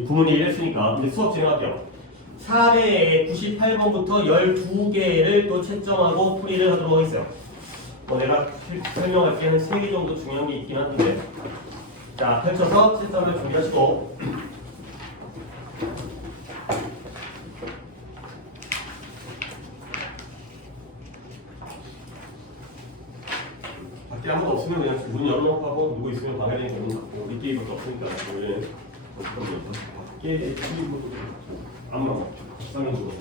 구문이 이랬으니까 이제 수업 진행할게요. 4배에 98번부터 12개를 또 채점하고 풀이를 하도록 하겠어요. 내가 설명할 게 한 3개 정도 중요한 게 있긴 한데, 자, 펼쳐서 채점을 준비하시고, 밖에 아무도 없으면 그냥 문 열어놓고 하고, 누구 있으면 방해되니까 문 닫고, 우리 끼리밖에 없으니까 원래는 밖에 끼리고 아무나 없죠. 식당에 들어오고.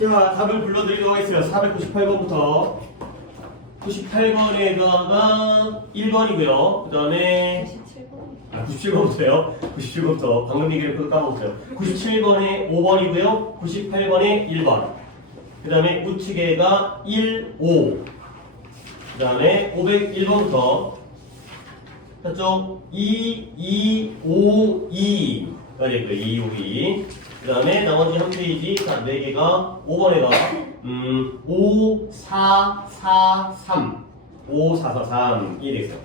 자, 답을 불러드리도록 하겠습니다. 498번부터 98번에다가 1번이고요. 그 다음에 97번부터요. 97번부터 방금 얘기를 까먹었어요. 97번에 5번이고요. 98번에 1번. 그 다음에 우측에가 1, 5. 그 다음에 501번부터 저쪽 2, 2, 5, 2. 가 되고요. 2, 5, 2. 그 다음에 나머지 한 페이지, 자, 4개가 5번에가 5, 4, 4, 3. 5, 4, 4, 3. 이 되겠어요.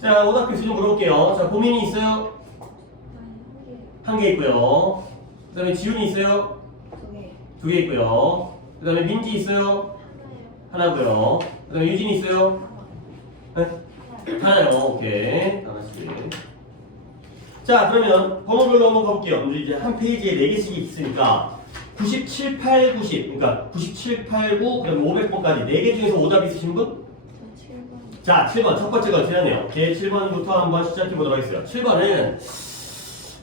자, 오답 필수 좀 물어볼게요. 자, 보민이 있어요? 한 개 있고요. 그 다음에 지훈이 있어요? 두 개 있고요. 그 다음에 민지 있어요? 하나고요. 그 다음에 유진이 있어요? 네? 하나요. 오케이. 하나씩. 자, 그러면 번호별로 한번 가볼게요. 이제 한 페이지에 4개씩 있으니까 97, 8, 90. 그러니까 97, 8, 9, 그다음 500번까지 4개 중에서 오답 있으신 분? 7번. 자, 7번. 첫 번째가 지났네요. 걔 7번부터 한번 시작해 보도록 하겠습니다. 7번은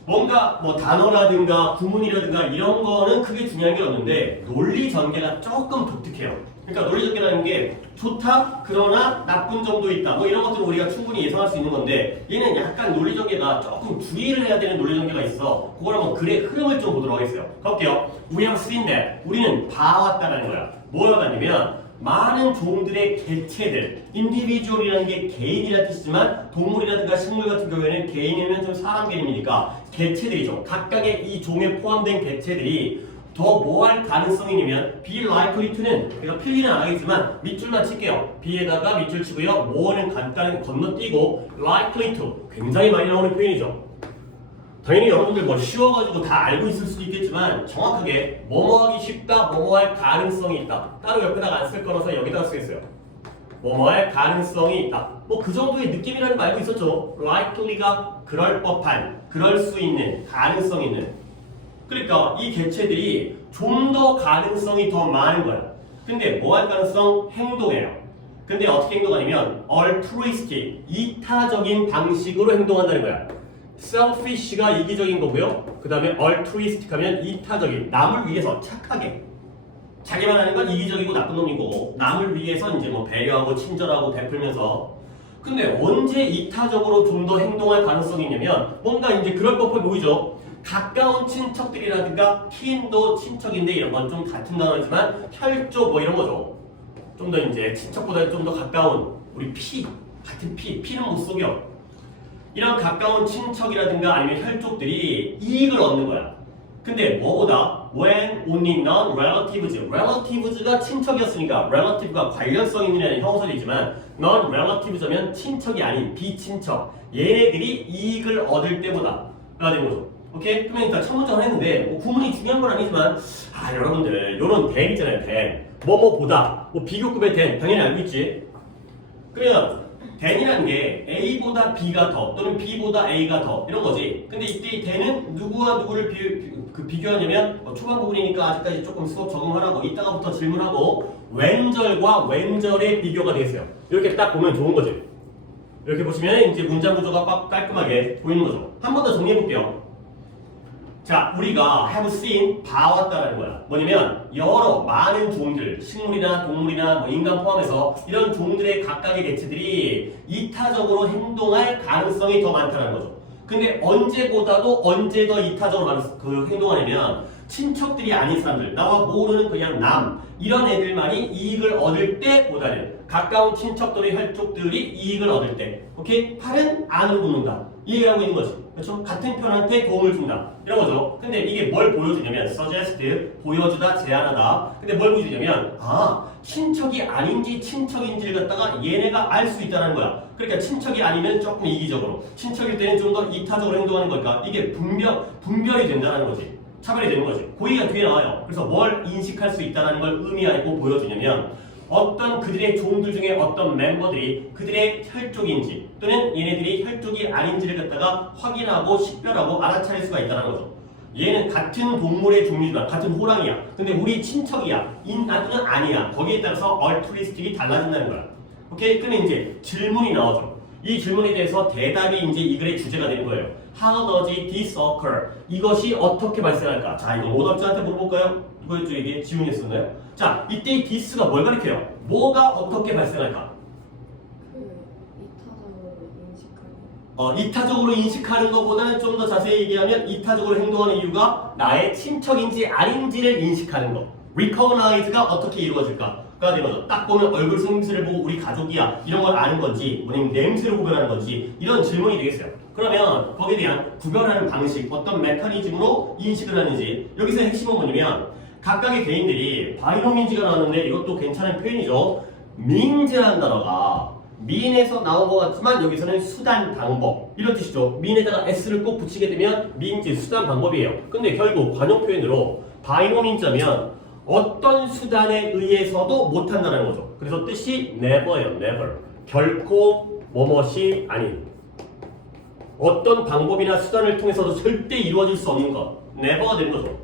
뭔가 뭐 단어라든가 구문이라든가 이런 거는 크게 중요한 게 없는데 논리 전개가 조금 독특해요. 그러니까 논리 전개라는 게 좋다 그러나 나쁜 점도 있다 뭐 이런 것들은 우리가 충분히 예상할 수 있는 건데 얘는 약간 논리 전개가 조금 주의를 해야 되는 논리 전개가 있어. 그걸 한번 글의 흐름을 좀 보도록 하겠어요. 가볼게요. We have seen that. 우리는 봐왔다라는 거야. 뭐였냐면 많은 종들의 개체들, 인디비주얼이라는 게 개인이라는 뜻이지만 동물이라든가 식물 같은 경우에는 개인이면 좀 사람 개념이니까 개체들이죠. 각각의 이 종에 포함된 개체들이 더 뭐 할 가능성이 있냐면 be likely to는 그래서 필기는 안 하겠지만 밑줄만 칠게요. be에다가 밑줄 치고요. more는 간단하게 건너뛰고 likely to 굉장히 많이 나오는 표현이죠. 당연히 여러분들 뭐 쉬워가지고 다 알고 있을 수도 있겠지만 정확하게 뭐뭐 하기 쉽다, 뭐뭐 할 가능성이 있다. 따로 옆에다가 안 쓸 거라서 여기다가 쓰겠어요. 뭐뭐 할 가능성이 있다. 뭐 그 정도의 느낌이라는 거 알고 있었죠. likely가 그럴 법한, 그럴 수 있는, 가능성 있는. 그러니까 이 개체들이 좀 더 가능성이 더 많은 거야. 근데 뭐 할 가능성? 행동해요. 근데 어떻게 행동하냐면 altruistic, 이타적인 방식으로 행동한다는 거야. selfish가 이기적인 거고요. 그 다음에 altruistic 하면 이타적인, 남을 위해서 착하게. 자기만 하는 건 이기적이고 나쁜 놈인 거고 남을 위해서 이제 뭐 배려하고 친절하고 베풀면서. 근데 언제 이타적으로 좀 더 행동할 가능성이 있냐면 뭔가 이제 그럴 법해 보이죠. 가까운 친척들이라든가 키인도 친척인데 이런 건 좀 같은 단어지만 혈족 뭐 이런 거죠. 좀 더 이제 친척보다 좀 더 가까운 우리 피, 같은 피는 못 속여. 이런 가까운 친척이라든가 아니면 혈족들이 이익을 얻는 거야. 근데 뭐보다 when only non-relatives, relatives가 친척이었으니까 relative가 관련성 있는 형설이지만 non-relatives 하면 친척이 아닌 비친척 얘네들이 이익을 얻을 때보다 가 되는 거죠. 오케이? 그러면 일단 첫 문장을 했는데 뭐 구문이 중요한 건 아니지만 여러분들 요런 된 있잖아요. 된 뭐뭐보다 뭐 비교급의 된 당연히 알고 있지. 그러면 den이라는 게 A보다 B가 더 또는 B보다 A가 더 이런 거지. 근데 이때 이 den은 누구와 누구를 비교하냐면 초반 부분이니까 아직까지 조금 수업 적응하라고 이따가부터 질문하고 왼절과 왼절의 비교가 되겠어요. 이렇게 딱 보면 좋은 거지. 이렇게 보시면 이제 문장 구조가 깔끔하게 보이는 거죠. 한 번 더 정리해 볼게요. 자, 우리가 have seen, 봐왔다라는 거야. 뭐냐면 여러 많은 종들, 식물이나 동물이나 뭐 인간 포함해서 이런 종들의 각각의 개체들이 이타적으로 행동할 가능성이 더 많다는 거죠. 근데 언제보다도 언제 더 이타적으로 행동하냐면 친척들이 아닌 사람들, 나와 모르는 그냥 남 이런 애들만이 이익을 얻을 때보다는 가까운 친척들의 혈족들이 이익을 얻을 때. 오케이? 팔은 안으로 붙는다. 이해하고 있는 거지. 그렇죠? 같은 편한테 도움을 준다. 이런 거죠. 근데 이게 뭘 보여주냐면 suggest, 보여주다, 제안하다. 근데 뭘 보여주냐면 친척이 아닌지 친척인지를 갖다가 얘네가 알 수 있다는 거야. 그러니까 친척이 아니면 조금 이기적으로, 친척일 때는 좀 더 이타적으로 행동하는 거니까 이게 분별이 된다는 거지. 차별이 되는 거지. 고의가 뒤에 나와요. 그래서 뭘 인식할 수 있다는 걸 의미하고 보여주냐면 어떤 그들의 종들 중에 어떤 멤버들이 그들의 혈족인지 또는 얘네들이 혈족이 아닌지를 갖다가 확인하고 식별하고 알아차릴 수가 있다는 거죠. 얘는 같은 동물의 종류지만 같은 호랑이야. 근데 우리 친척이야. 나는 아니야. 거기에 따라서 얼트리스틱이 달라진다는 거야. 오케이? 그러면 이제 질문이 나오죠. 이 질문에 대해서 대답이 이제 이 글의 주제가 되는 거예요. How does this occur? 이것이 어떻게 발생할까? 자, 이거 오답자한테 물어볼까요? 이거였죠, 이게 지훈이 했었나요? 자, 이때 이 this가 뭘 가리켜요? 뭐가 어떻게 발생할까? 이타적으로 인식하는 것보다는 좀 더 자세히 얘기하면 이타적으로 행동하는 이유가 나의 친척인지 아닌지를 인식하는 것. recognize가 어떻게 이루어질까? 가 되는 거죠. 딱 보면 얼굴 생김새를 보고 우리 가족이야 이런 걸 아는 건지 아니면 냄새를 구별하는 건지 이런 질문이 되겠어요. 그러면 거기에 대한 구별하는 방식, 어떤 메커니즘으로 인식을 하는지 여기서 핵심은 뭐냐면 각각의 개인들이 바이노민즈가 나왔는데 이것도 괜찮은 표현이죠. 민즈라는 단어가 민에서 나온 것 같지만 여기서는 수단, 방법 이런 뜻이죠. 민에다가 s를 꼭 붙이게 되면 민즈, 수단, 방법이에요. 근데 결국 관용 표현으로 바이노민즈면 어떤 수단에 의해서도 못한다는 거죠. 그래서 뜻이 never예요. never. 결코 뭐뭇이 아닌 어떤 방법이나 수단을 통해서도 절대 이루어질 수 없는 것. never가 되는 거죠.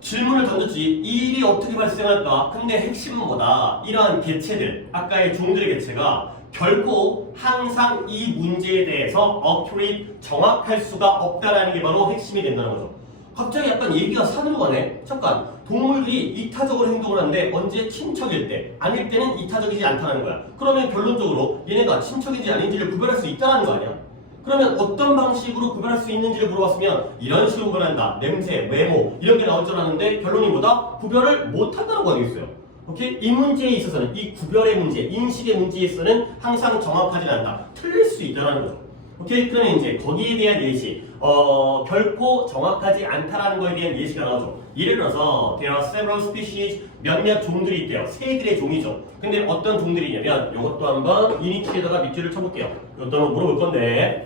질문을 던졌지. 이 일이 어떻게 발생할까? 근데 핵심은 뭐다? 이러한 개체들, 아까의 종들의 개체가 결코 항상 이 문제에 대해서 accurate, 정확할 수가 없다라는 게 바로 핵심이 된다는 거죠. 갑자기 약간 얘기가 산으로 가네? 잠깐, 동물들이 이타적으로 행동을 하는데 언제 친척일 때, 아닐 때는 이타적이지 않다는 거야. 그러면 결론적으로 얘네가 친척인지 아닌지를 구별할 수 있다는 거 아니야? 그러면 어떤 방식으로 구별할 수 있는지를 물어봤으면 이런 식으로 구별한다. 냄새, 외모 이런 게 나올 줄 알았는데 결론이 뭐다? 구별을 못한다는 거 아니겠어요? 오케이? 이 문제에 있어서는 이 구별의 문제, 인식의 문제에 있어서는 항상 정확하지 않다. 틀릴 수 있다는 거죠. 오케이? 그러면 이제 거기에 대한 예시, 결코 정확하지 않다라는 거에 대한 예시가 나오죠. 예를 들어서 there are several species, 몇몇 종들이 있대요. 새들의 종이죠. 근데 어떤 종들이냐면 이것도 한번 이니티에다가 밑줄을 쳐볼게요. 이것도 한번 물어볼 건데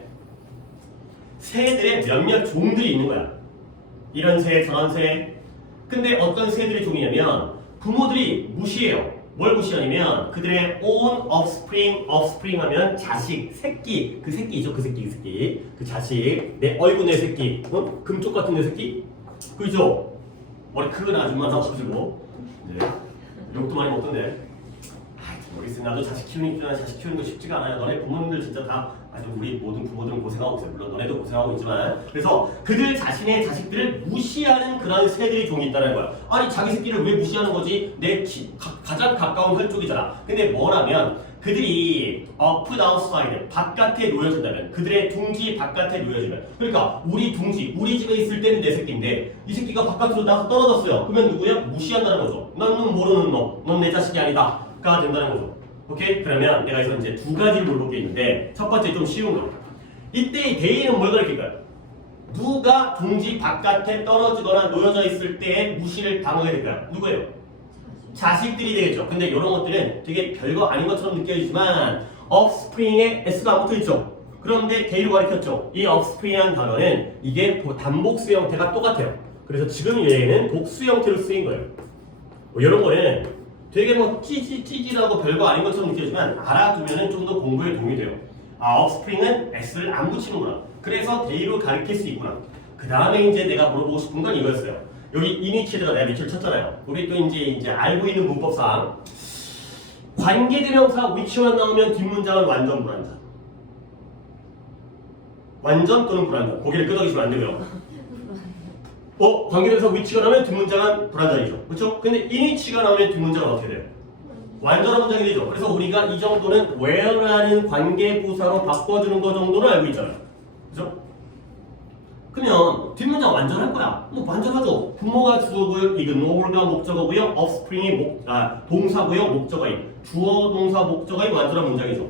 새들의 몇몇 종들이 있는 거야. 이런 새, 저런 새. 근데 어떤 새들의 종이냐면 부모들이 무시해요. 뭘 무시하냐면 그들의 own offspring 하면 자식, 새끼, 그 새끼죠. 그 새끼. 그 자식, 어이구 내 새끼, 금쪽 같은 내 새끼? 그죠? 머리 큰 아줌마 나와가지고 네. 욕도 많이 먹던데. 모르겠어. 나도 자식 키우는 입장에 자식 키우는 거 쉽지가 않아요. 너네 부모님들 진짜 다 아주 우리 모든 부모들은 고생하고 있어요. 물론 너네도 고생하고 있지만 그래서 그들 자신의 자식들을 무시하는 그런 새들의 종이 있다는 거야. 아니 자기 새끼를 왜 무시하는 거지? 내 가장 가까운 혈족이잖아. 근데 뭐라면 그들이 put outside 바깥에 놓여진다면 그들의 둥지 바깥에 놓여지면 그러니까 우리 둥지 우리 집에 있을 때는 내 새끼인데 이 새끼가 바깥으로 나서 떨어졌어요. 그러면 누구야? 무시한다는 거죠. 너는 모르는 놈, 넌 내 자식이 아니다. 가 된다는 거죠. 오케이? 그러면 내가 여기서 이제 두 가지를 물어볼 게 있는데 첫 번째 좀 쉬운 거. 이때의 대의는 뭘 가리킬까요? 누가 둥지 바깥에 떨어지거나 놓여져 있을 때의 무시를 당하게 될까요? 누구예요? 자식들이 되겠죠. 근데 이런 것들은 되게 별거 아닌 것처럼 느껴지지만 offspring에 s가 안 붙어있죠. 그런데 대의로 가리켰죠. 이 offspring이라는 단어는 이게 단복수 형태가 똑같아요. 그래서 지금 얘는 복수 형태로 쓰인 거예요. 이런 거는 되게 찌질하고 별거 아닌 것처럼 느껴지지만 알아두면 좀 더 공부에 도움이 돼요. offspring은 s를 안 붙이는구나. 그래서 대의로 가리킬 수 있구나. 그 다음에 이제 내가 물어보고 싶은 건 이거였어요. 여기 이니티에다가 내가 밑줄 쳤잖아요. 우리 또 이제 알고 있는 문법상 관계대명사 which만 나오면 뒷문장은 완전 불완전. 완전 또는 불완전. 고개를 끄덕이시면 안 되고요. 관계대명사 which가 나오면 뒷문장은 불완전이죠. 그렇죠? 근데 in이치가 나오면 뒷문장은 어떻게 돼요? 완전한 문장이 되죠. 그래서 우리가 이 정도는 where라는 관계부사로 바꿔주는 거 정도는 알고 있잖아요. 그죠? 그러면 뒷문장 완전할 거야. 뭐 완전하죠. 부모가 주어고요. ignore가 목적어고요. offspring이 동사고요. 목적어인. 주어, 동사, 목적어인 완전한 문장이죠.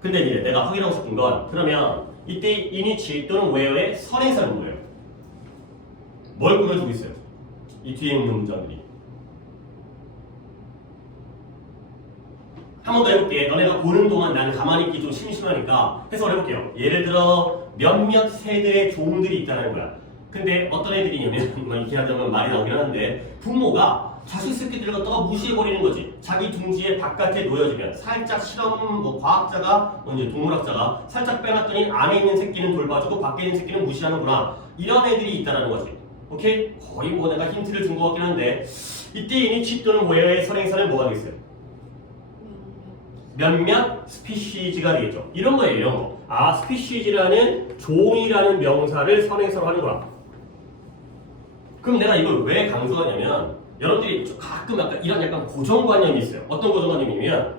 근데 이제 내가 확인하고 싶은 건 그러면 이때 in이치 또는 where의 선행사는 뭐예요? 뭘 꾸며주고 있어요? 이 뒤에 있는 문장들이. 한 번 더 해볼게. 너네가 보는 동안 난 가만히 있기 좀 심심하니까 해석을 해볼게요. 예를 들어 몇몇 세대의 종들이 있다는 거야. 근데 어떤 애들이냐면 이렇게 하자면 말이 나오긴 하는데 부모가 자식 새끼들을 갖다가 무시해버리는 거지. 자기 둥지에 바깥에 놓여지면 살짝 실험 과학자가 이제 동물학자가 살짝 빼놨더니 안에 있는 새끼는 돌봐주고 밖에 있는 새끼는 무시하는구나. 이런 애들이 있다는 거지. 오케이? 거의 뭐 내가 힌트를 준 것 같긴 한데 이때 이니치 또는 where의 선행사는 뭐가 되겠어요? 몇몇 스피시즈가 되겠죠. 이런 거예요. 이런 거. 아, 스피시즈라는 종이라는 명사를 선행사로 하는 거야. 그럼 내가 이걸 왜 강조하냐면 여러분들이 가끔 이런 약간 고정관념이 있어요. 어떤 고정관념이냐면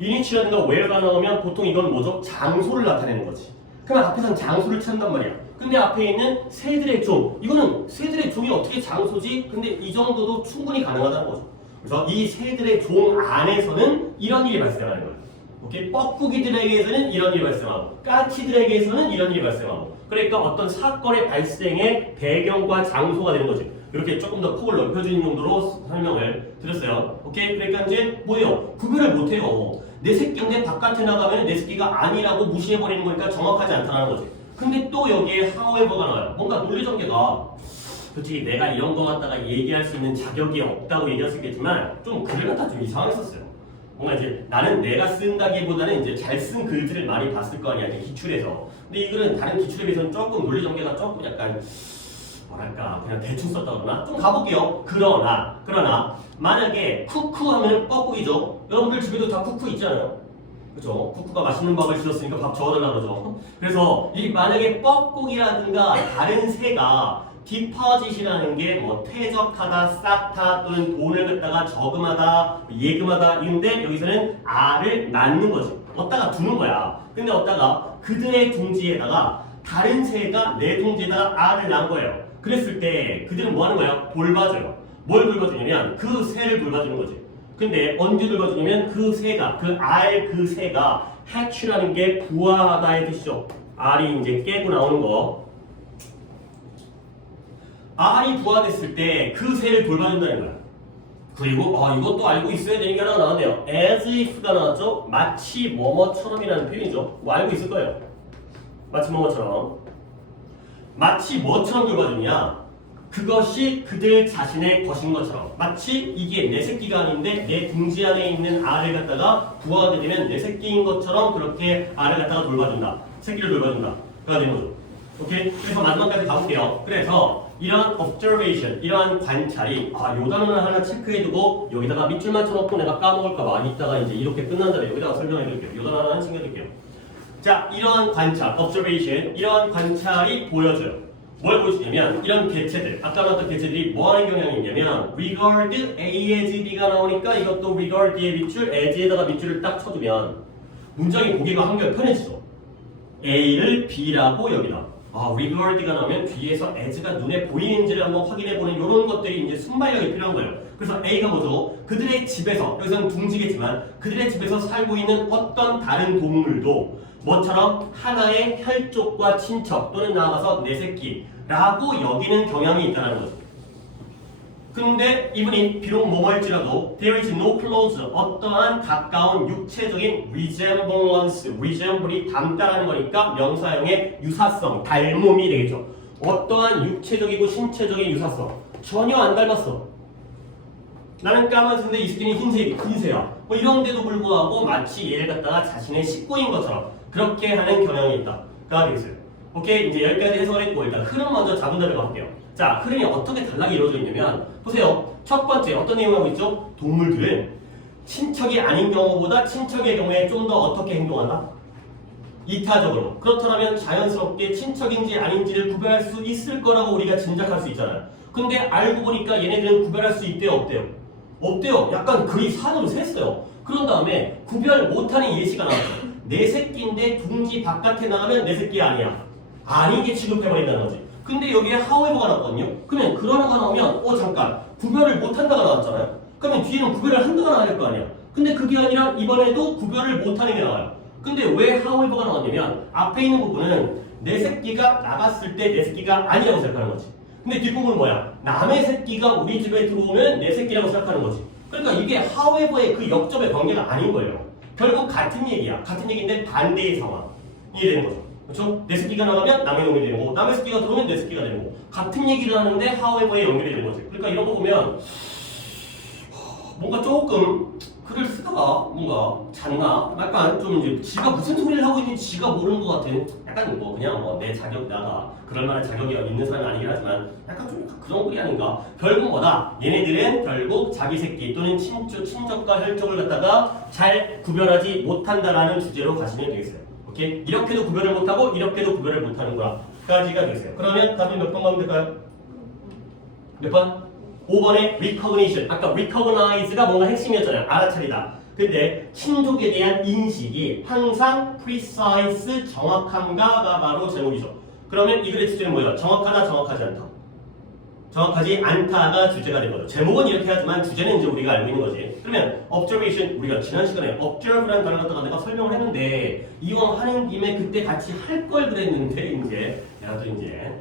이니치라든가 where가 나오면 보통 이건 뭐죠? 장소를 나타내는 거지. 그럼 앞에선 장소를 찾는단 말이야. 근데 앞에 있는 새들의 종, 이거는 새들의 종이 어떻게 장소지? 근데 이 정도도 충분히 가능하다는 거죠. 그래서 이 새들의 종 안에서는 이런 일이 발생하는 거예요. 오케이? 뻐꾸기들에게서는 이런 일이 발생하고 까치들에게서는 이런 일이 발생하고 그러니까 어떤 사건의 발생의 배경과 장소가 되는 거지. 이렇게 조금 더 폭을 넓혀주는 정도로 설명을 드렸어요. 오케이? 그러니까 이제 뭐예요? 구별을 못해요. 내 새끼인데 바깥에 나가면 내 새끼가 아니라고 무시해버리는 거니까 정확하지 않다는 거지. 근데 또 여기에 however가 나와요. 뭔가 논리전개가 솔직히 내가 이런 거 갖다가 얘기할 수 있는 자격이 없다고 얘기할 수 있겠지만 좀 글을 갖다 좀 이상했었어요. 뭔가 이제 나는 내가 쓴다기보다는 이제 잘 쓴 글들을 많이 봤을 거 아니야, 이제 기출에서. 근데 이 글은 다른 기출에 비해서는 조금 논리 전개가 조금 약간 뭐랄까 그냥 대충 썼다 그러나 좀 가볼게요. 그러나 만약에 쿠쿠 하면 뻐꾸기죠. 여러분들 집에도 다 쿠쿠 있잖아요. 그죠? 쿠쿠가 맛있는 밥을 주셨으니까 밥 저어달라 그러죠. 그래서 이 만약에 뻐꾸기라든가 다른 새가 디퍼짓이라는 게 뭐 퇴적하다, 쌓다 또는 돈을 갖다가 저금하다, 예금하다 이런데 여기서는 알을 낳는 거지. 얻다가 두는 거야. 근데 얻다가 그들의 둥지에다가 다른 새가 내 둥지에다가 알을 낳은 거예요. 그랬을 때 그들은 뭐 하는 거야? 돌봐줘요. 뭘 돌봐주냐면 그 새를 돌봐주는 거지. 근데 언제 돌봐주냐면 그 새가, 그 새가 hatch라는 게 부화하다의 뜻이죠. 알이 이제 깨고 나오는 거. 알이 부화됐을 때 그 새를 돌봐준다는 거야. 그리고 이것도 알고 있어야 되는 게 하나 나왔네요. as if가 나왔죠. 마치 뭐뭐처럼이라는 표현이죠. 뭐 알고 있을 거예요. 마치 뭐뭐처럼. 마치 뭐처럼 돌봐주냐? 그것이 그들 자신의 것인 것처럼. 마치 이게 내 새끼가 아닌데 내 둥지 안에 있는 알을 갖다가 부화하게 되면 내 새끼인 것처럼 그렇게 알을 갖다가 돌봐준다. 새끼를 돌봐준다. 그가 되는 거죠. 오케이? 그래서 마지막까지 가볼게요. 그래서 이러한 observation, 이러한 관찰이 요 단어를 하나 체크해두고 여기다가 밑줄만 쳐놓고 내가 까먹을까봐 이따가 이제 이렇게 끝난 다음에 여기다가 설명해드릴게요. 요 단어 하나 챙겨드릴게요. 자, 이러한 관찰, observation, 이러한 관찰이 보여줘요. 뭘 보여주냐면 이런 개체들, 아까 나왔던 개체들이 뭐 하는 경향이 있냐면 regard A as B가 나오니까 이것도 regard의 밑줄, as에다가 밑줄을 딱 쳐두면 문장이 보기가 한결 편해지죠. A를 B라고 여기다. regard가 나오면 뒤에서 as가 눈에 보이는지를 한번 확인해보는 이런 것들이 이제 순발력이 필요한 거예요. 그래서 A가 뭐죠? 그들의 집에서, 여기서는 둥지겠지만 그들의 집에서 살고 있는 어떤 다른 동물도 뭐처럼 하나의 혈족과 친척 또는 나아가서 내 새끼라고 여기는 경향이 있다는 거죠. 근데 이분이 비록 뭐뭐일지라도 there is no close 어떠한 가까운 육체적인 resembl이 닮다라는 거니까 명사형의 유사성, 닮음이 되겠죠. 어떠한 육체적이고 신체적인 유사성 전혀 안 닮았어. 나는 까만색인데 이 새끼는 흰새야. 뭐 이런데도 불구하고 마치 얘를 갖다가 자신의 식구인 것처럼 그렇게 하는 경향이 있다. 가 되겠어요. 오케이, 이제 여기까지 해석을 했고 일단 흐름 먼저 자분자를 가볼게요. 자, 흐름이 어떻게 단락이 이루어져 있냐면 보세요. 첫 번째 어떤 내용을 하고 있죠? 동물들은 친척이 아닌 경우보다 친척의 경우에 좀 더 어떻게 행동한다? 이타적으로. 그렇다면 자연스럽게 친척인지 아닌지를 구별할 수 있을 거라고 우리가 짐작할 수 있잖아요. 근데 알고 보니까 얘네들은 구별할 수 있대요, 없대요? 없대요. 약간 글이 산으로 샜어요. 그런 다음에 구별 못하는 예시가 나왔어요. 내 새끼인데 둥지 바깥에 나가면 내 새끼 아니야. 아니게 취급해버린다는 거지. 근데 여기에 however가 나왔거든요. 그러면 그러나가 나오면 잠깐 구별을 못한다가 나왔잖아요. 그러면 뒤에는 구별을 한다가 나와야 될 거 아니야. 근데 그게 아니라 이번에도 구별을 못하는 게 나와요. 근데 왜 however가 나왔냐면 앞에 있는 부분은 내 새끼가 나갔을 때 내 새끼가 아니라고 생각하는 거지. 근데 뒷부분은 뭐야? 남의 새끼가 우리 집에 들어오면 내 새끼라고 생각하는 거지. 그러니까 이게 however의 그 역접의 관계가 아닌 거예요. 결국 같은 얘기야. 같은 얘기인데 반대의 상황이 되는 거죠. 그렇죠? 내 새끼가 나가면 남의 놈이 되는 거고 남의 새끼가 들어오면 내 새끼가 되는 거고 같은 얘기를 하는데 however에 연결이 되는 거지. 그러니까 이런 거 보면 뭔가 조금 글을 쓰다가 뭔가 잤나? 약간 좀 이제 지가 무슨 소리를 하고 있는지 지가 모르는 것 같은 약간 뭐 그냥 뭐 내 자격 나가 그럴 만한 자격이 있는 사람이 아니긴 하지만 약간 좀 그런 꼴이 아닌가? 결국 뭐다? 얘네들은 결국 자기 새끼 또는 친족과 혈족을 갖다가 잘 구별하지 못한다라는 주제로 가시면 되겠어요. 오케이? 이렇게도 구별을 못하고 이렇게도 구별을 못하는 거야. 까지가 되겠어요. 그러면 답이 몇 번 가면 될까요? 몇 번? 5번의 recognition. 아까 recognize가 뭔가 핵심이었잖아요. 알아차리다. 근데 친족에 대한 인식이 항상 precise, 정확함가가 바로 제목이죠. 그러면 이 글의 주제는 뭐예요? 정확하다, 정확하지 않다. 정확하지 않다가 주제가 된 거죠. 제목은 이렇게 하지만 주제는 이제 우리가 알고 있는 거지. 그러면 observation, 우리가 지난 시간에 observe라는 단어 갖다가 내가 설명을 했는데 이왕 하는 김에 그때 같이 할 걸 그랬는데 이제 내가 또 이제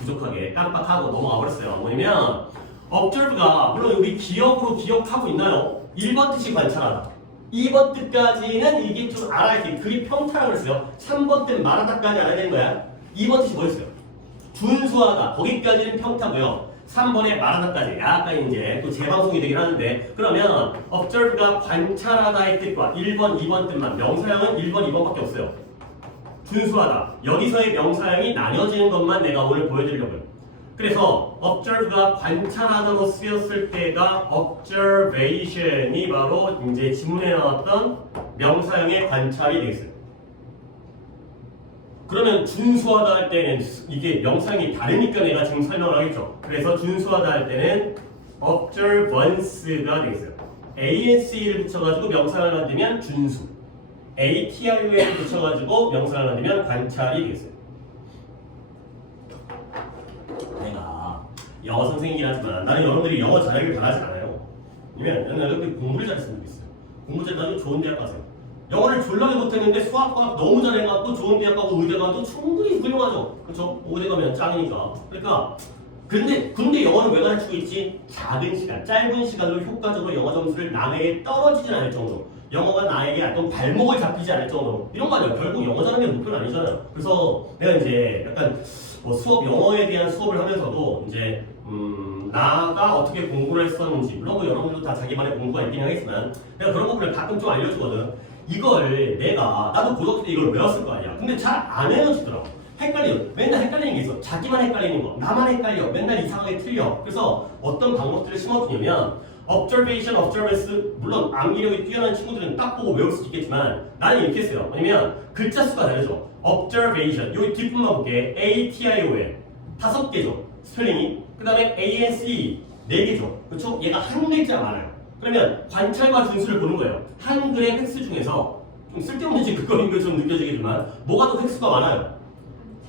부족하게 깜빡하고 넘어가 버렸어요. 뭐냐면 observe가 물론 우리 기억으로 기억하고 있나요? 1번 뜻이 관찰하다. 2번 뜻까지는 이게 좀 알아야 돼. 그게 평타라고 그랬어요. 3번 뜻 말하다까지 알아야 되는 거야. 2번 뜻이 뭐였어요? 준수하다. 거기까지는 평타고요. 3번에 말하다까지 약간 이제 또 재방송이 되긴 하는데 그러면 observe가 관찰하다의 뜻과 1번, 2번 뜻만 명사형은 1번, 2번밖에 없어요. 준수하다. 여기서의 명사형이 나뉘어지는 것만 내가 오늘 보여드리려고요. 그래서 observe가 관찰하다로 쓰였을 때가 observation이 바로 이제 지문에 나왔던 명사형의 관찰이 되겠어요. 그러면 준수하다 할 때는 이게 명사형이 다르니까 내가 지금 설명을 하겠죠. 그래서 준수하다 할 때는 observance가 되겠어요. ance를 붙여가지고 명사를 만들면 준수, ati를 붙여가지고 명사를 만들면 관찰이 되겠어요. 내가 영어 선생이긴 하지만 나는 여러분들이 영어 잘하길 바라지 않아요. 왜냐면 여러분들이 공부를 잘했으면 좋겠어요. 공부 잘해가지고 좋은 대학 가세요. 영어를 졸라게 못했는데 수학과학 너무 잘해갖고 좋은 대학 가고 의대 가도 충분히 훌륭하죠. 그렇죠? 의대 가면 짱이니까. 그러니까 근데 영어는 왜 가르치고 있지? 작은 시간, 짧은 시간으로 효과적으로 영어 점수를 남에게 떨어지진 않을 정도로 영어가 나에게 어떤 발목을 잡히지 않을 정도로 이런 거 아니에요. 결국 영어 잘하는 게 목표는 아니잖아요. 그래서 내가 이제 약간 뭐 수업 영어에 대한 수업을 하면서도 이제 나가 어떻게 공부를 했었는지 물론 뭐 여러분들도 다 자기만의 공부가 있긴 하겠지만 내가 그런 부분을 가끔 좀 알려주거든. 이걸 내가 나도 고등학교 때 이걸 외웠을 거 아니야. 근데 잘 안 외워지더라고. 헷갈려. 맨날 헷갈리는 게 있어. 자기만 헷갈리는 거. 나만 헷갈려. 맨날 이상하게 틀려. 그래서 어떤 방법들을 심어주냐면 observation, observance 물론 암기력이 뛰어난 친구들은 딱 보고 외울 수 있겠지만 나는 이렇게 했어요. 왜냐면 글자 수가 다르죠. observation 여기 뒷부분만 볼게. A-T-I-O-N 5개죠. 스펠링이. 그 다음에 A-N-C 4개죠. 그렇죠? 얘가 한 글자 많아요. 그러면 관찰과 준수를 보는 거예요. 한글의 획수 중에서 좀 쓸데없는 그거인 것처럼 느껴지겠지만 뭐가 더 획수가 많아요?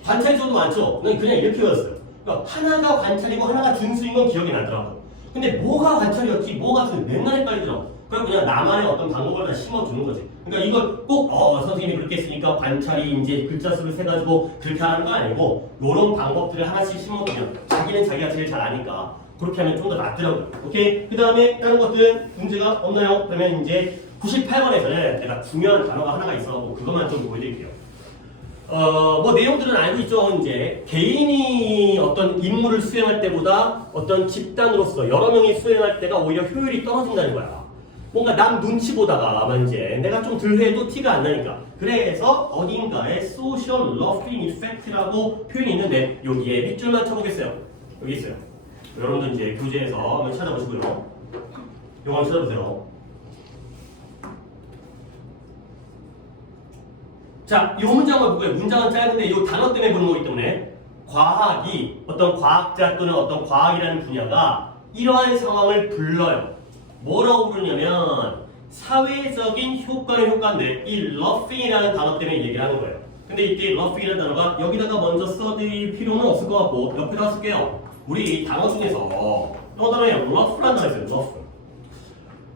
관찰이 좀 더 많죠? 난 그냥 이렇게 외웠어요. 그러니까 하나가 관찰이고 하나가 준수인 건 기억이 나더라고. 근데 뭐가 관찰이었지? 뭐가 준수? 맨날 헷갈리더라고. 그래서 그냥 나만의 어떤 방법을 다 심어주는 거지. 그러니까 이걸 꼭 선생님이 그렇게 했으니까 관찰이 이제 글자 수를 세가지고 그렇게 하는 거 아니고 이런 방법들을 하나씩 심어두면 자기는 자기가 제일 잘 아니까 그렇게 하면 좀 더 낫더라고요. 오케이? 그 다음에 다른 것들은 문제가 없나요? 그러면 이제 98번에서는 내가 중요한 단어가 하나가 있어서 그것만 좀 보여드릴게요. 뭐 내용들은 알고 있죠. 이제 개인이 어떤 임무를 수행할 때보다 어떤 집단으로서 여러 명이 수행할 때가 오히려 효율이 떨어진다는 거야. 뭔가 남 눈치 보다가 이제 내가 좀 덜해도 티가 안 나니까. 그래서 어딘가에 social loafing effect라고 표현이 있는데 여기에 밑줄만 쳐보겠어요. 여기 있어요. 여러분들 이제 교재에서 한번 찾아보시고요. 이거 한번 찾아보세요. 자, 이 문장을 보고요. 문장은 짧은데 이 단어 때문에 보는 거기 때문에 과학이 어떤 과학자 또는 어떤 과학이라는 분야가 이러한 상황을 불러요. 뭐라고 부르냐면 사회적인 효과의 효과인데 이 러핑이라는 단어 때문에 얘기를 하는 거예요. 근데 이때 러핑이라는 단어가 여기다가 먼저 써드릴 필요는 없을 것 같고 옆에다 쓸게요. 우리 단어 중에서 또 단어에 러프라는 단어가 있어요. 러프.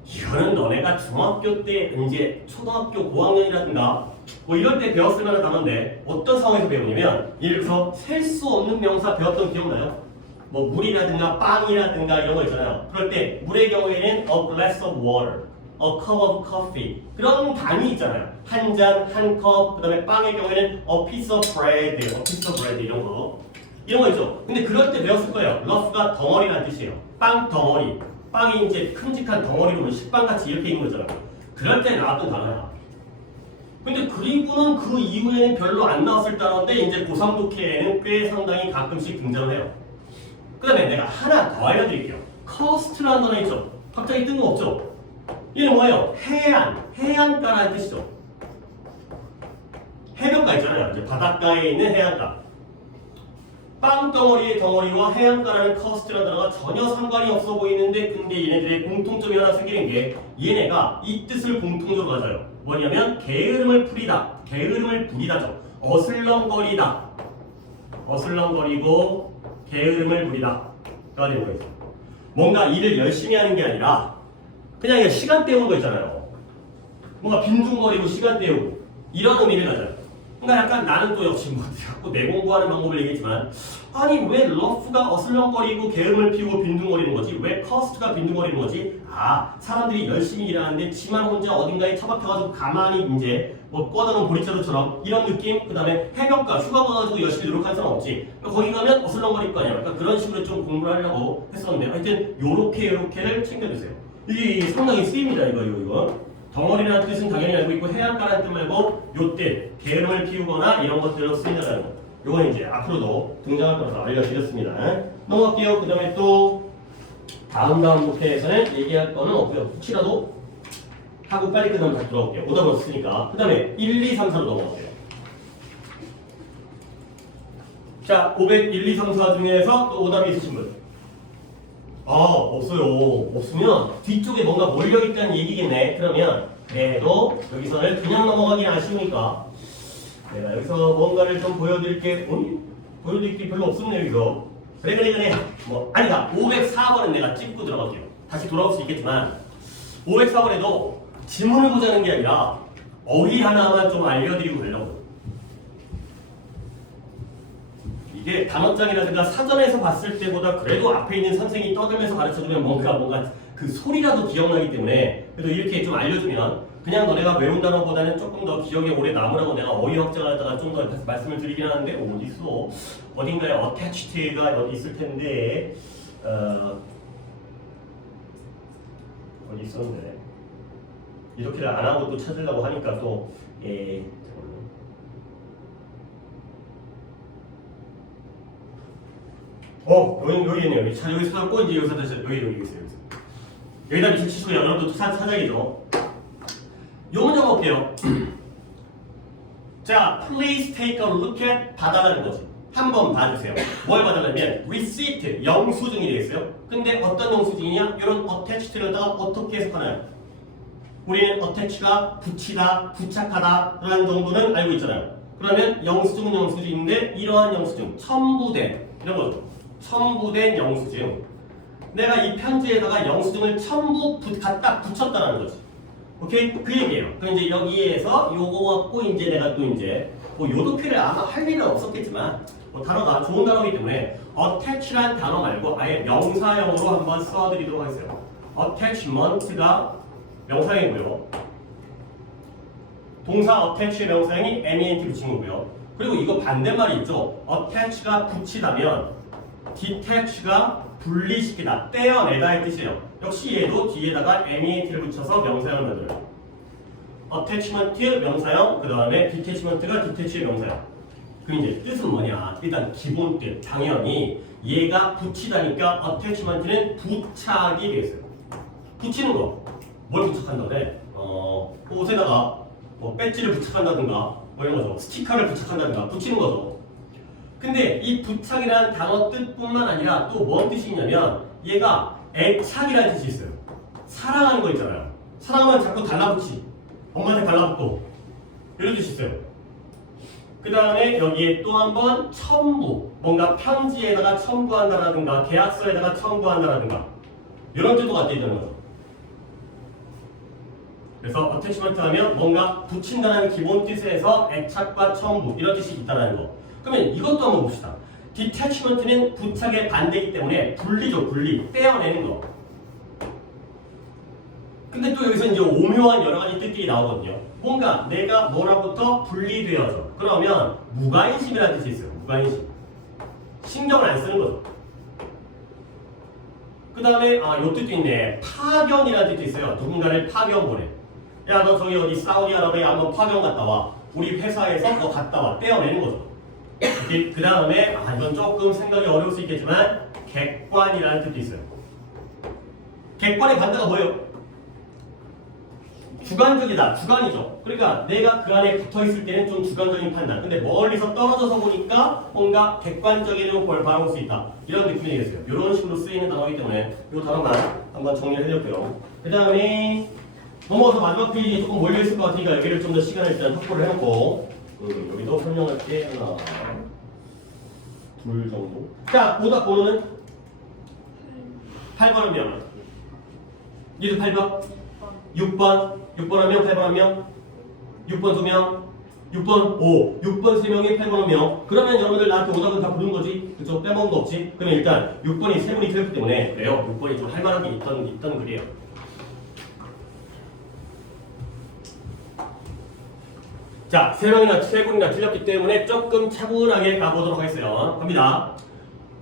이거는 너네가 중학교 때 이제 초등학교 고학년이라든가 뭐 이럴 때 배웠을 만한 단어인데 어떤 상황에서 배우냐면 예를 들어서 셀 수 없는 명사 배웠던 기억나요? 뭐 물이라든가 빵이라든가 이런 거 있잖아요. 그럴 때 물의 경우에는 a glass of water, a cup of coffee 그런 단위 있잖아요. 한 잔, 한 컵, 그 다음에 빵의 경우에는 a piece of bread, a piece of bread 이런 거 있죠. 근데 그럴 때 배웠을 거예요. rough가 덩어리라는 뜻이에요. 빵 덩어리. 빵이 이제 큼직한 덩어리로 식빵같이 이렇게 있는 거잖아요. 그럴 때 나왔던 단어야. 근데 그리고는 그 이후에는 별로 안 나왔을 단어인데 이제 고3 독해에는 꽤 상당히 가끔씩 등장을 해요. 그 다음에 내가 하나 더 알려드릴게요. 커스트라는 단어 있죠? 갑자기 뜬금없죠? 얘는 뭐예요? 해안가라는 뜻이죠. 해변가 있잖아요. 이제 바닷가에 있는 해안가. 빵덩어리의 덩어리와 해안가라는 커스트라는 단어가 전혀 상관이 없어 보이는데 근데 얘네들의 공통점이 하나 생기는 게 얘네가 이 뜻을 공통적으로 가져요. 뭐냐면 게으름을 부리다. 게으름을 부리다죠. 어슬렁거리다. 어슬렁거리고 게으름을 부리다. 가 되는 거예요. 뭔가 일을 열심히 하는 게 아니라 그냥 시간 때우는 거 있잖아요. 뭔가 빈둥거리고 시간 때우고 이런 의미를 가져요. 그러니까 약간 나는 또 역시 뭐 자꾸 내공부하는 방법을 얘기했지만 아니 왜 러프가 어슬렁거리고 게으름을 피우고 빈둥거리는 거지? 왜 커스트가 빈둥거리는 거지? 아 사람들이 열심히 일하는데 지만 혼자 어딘가에 처박혀가지고 가만히 이제 뭐 뻗어놓은 보리자루처럼 이런 느낌? 그 다음에 해변가 휴가 가가지고 열심히 노력하는 사람 없지. 그러니까 거기 가면 어슬렁거릴 거 아니야. 그러니까 그런 식으로 좀 공부를 하려고 했었는데 하여튼 요렇게를 챙겨주세요. 이게 상당히 쓰입니다. 이거. 덩어리라는 뜻은 당연히 알고 있고 해안가라는 뜻 말고 요때 게으름을 피우거나 이런 것들로 쓰인다는 거. 요건 이제 앞으로도 등장할 거라서 알려드렸습니다. 넘어갈게요. 그 다음에 또 다음 목회에서는 얘기할 거는 없고요. 혹시라도 하고 빨리 끝나면 다시 들어올게요. 오답은 없으니까. 그 다음에 1, 2, 3, 4로 넘어갈게요. 자, 500, 1, 2, 3, 4 중에서 또 오답이 있으신 분. 없어요. 없으면 뒤쪽에 뭔가 몰려있다는 얘기겠네. 그러면 그래도 여기서는 그냥 넘어가기 아쉬우니까 내가 여기서 뭔가를 좀 보여드릴 게 보여드릴 게 별로 없었네 여기서. 그래. 뭐 아니다. 504번은 내가 찍고 들어갈게요. 다시 돌아올 수 있겠지만 504번에도 지문을 보자는 게 아니라 어휘 하나만 좀 알려드리고 가려고. 이게 단어장이라든가 사전에서 봤을 때보다 그래도 앞에 있는 선생님이 떠들면서 가르쳐주면 뭔가 그 소리라도 기억나기 때문에 그래도 이렇게 좀 알려주면 그냥 너네가 외운 단어보다는 조금 더 기억에 오래 남으라고 내가 어휘 확장을 하다가 좀 더 말씀을 드리긴 하는데 어딨어? 어딘가에 attached가 여기 있을 텐데 어디 있었는데 이렇게를 안 하고 또 찾으려고 하니까 또 여기 있네요. 여기 찾고 이제 여기서 다시 여기 있어요. 여기다 밑에 치시고 여러분도 찾아야죠. 요 문제 볼게요. 자, please take a look at 봐달라는 거지. 한번 봐주세요. 뭘 봐달라면 receipt 영수증이 되겠어요. 근데 어떤 영수증이냐? 이런 attached를 갖다가 어떻게 해석하나요? 우리는 attach가 붙이다, 부착하다 라는 정도는 알고 있잖아요. 그러면 영수증은 영수증인데 이러한 영수증, 첨부된 이런 거죠. 첨부된 영수증. 내가 이 편지에다가 영수증을 갖다 붙였다라는 거지. 오케이? 그 얘기예요. 그럼 이제 여기에서 요거 갖고 이제 내가 또 이제 뭐 요도표를 아마 할 일은 없었겠지만 뭐 단어가 좋은 단어이기 때문에 attach란 단어 말고 아예 명사형으로 한번 써드리도록 하겠어요. attachment가 명사형이고요. 동사 attach의 명사형이 ment 붙인 거고요. 그리고 이거 반대말이 있죠. attach가 붙이다면 detach가 분리시키다, 떼어내다의 뜻이에요. 역시 얘도 뒤에다가 ment를 붙여서 명사형을 만들어요. attachment 명사형, 그 다음에 detachment가 detach의 명사형. 그럼 이제 뜻은 뭐냐? 일단 기본 뜻, 당연히 얘가 붙이다니까 attachment는 부착이 되겠어요. 붙이는 거, 뭘 부착한다네? 옷에다가 뭐 배지를 부착한다든가 뭐 이런 거죠. 스티커를 부착한다든가 붙이는 거죠. 근데 이 부착이라는 단어 뜻뿐만 아니라 또 뭔 뜻이 있냐면 얘가 애착이라는 뜻이 있어요. 사랑하는 거 있잖아요. 사랑하면 자꾸 달라붙지. 엄마한테 달라붙고 이런 뜻이 있어요. 그 다음에 여기에 또 한 번 첨부, 뭔가 편지에다가 첨부한다라든가 계약서에다가 첨부한다라든가 이런 뜻도 갖다 있다는 거죠. 그래서 attachment 하면 뭔가 붙인다는 기본 뜻에서 애착과 첨부 이런 뜻이 있다는 거. 그러면 이것도 한번 봅시다. detachment는 부착의 반대이기 때문에 분리죠, 분리. 떼어내는 거. 근데 또 여기서 이제 오묘한 여러 가지 뜻들이 나오거든요. 뭔가 내가 뭐로부터 분리되어져. 그러면 무관심이라는 뜻이 있어요. 무관심. 신경을 안 쓰는 거죠. 그 다음에 요 뜻도 있네. 파견이라는 뜻도 있어요. 누군가를 파견 보내. 야, 너 저기 어디 사우디아라비아에 한번 파견 갔다 와. 우리 회사에서 너 갔다 와. 떼어내는 거죠. 그 다음에 이건 조금 생각이 어려울 수 있겠지만 객관이라는 뜻도 있어요. 객관의 반대가 뭐예요? 주관적이다. 주관이죠. 그러니까 내가 그 안에 붙어있을 때는 좀 주관적인 판단. 근데 멀리서 떨어져서 보니까 뭔가 객관적인 걸 바라볼 수 있다. 이런 느낌이 되겠어요. 이런 식으로 쓰이는 단어이기 때문에 이 단어만 한번 정리를 해볼게요. 그 다음에 넘어가서 마지막 페이지 조금 몰려있을 것 같으니까 여기를 좀 더 시간을 일단 확보를 해놓고 여기도 설명할 게 하나 둘 정도. 자, 오답 번호는 8번 하면 얘도 8번 6번 6번 하면 8번 하면 6번 2명 6번 5 6번 3명이 8번 1명. 그러면 여러분들 나한테 오답은 다 부른 거지. 그쵸? 빼먹은 거 없지. 그러면 일단 6번이 3분이 틀렸기 때문에 그래요. 6번이 좀 할만한 게 있던 글이에요. 자, 3분이나 틀렸기 때문에 조금 차분하게 가보도록 하겠어요. 갑니다.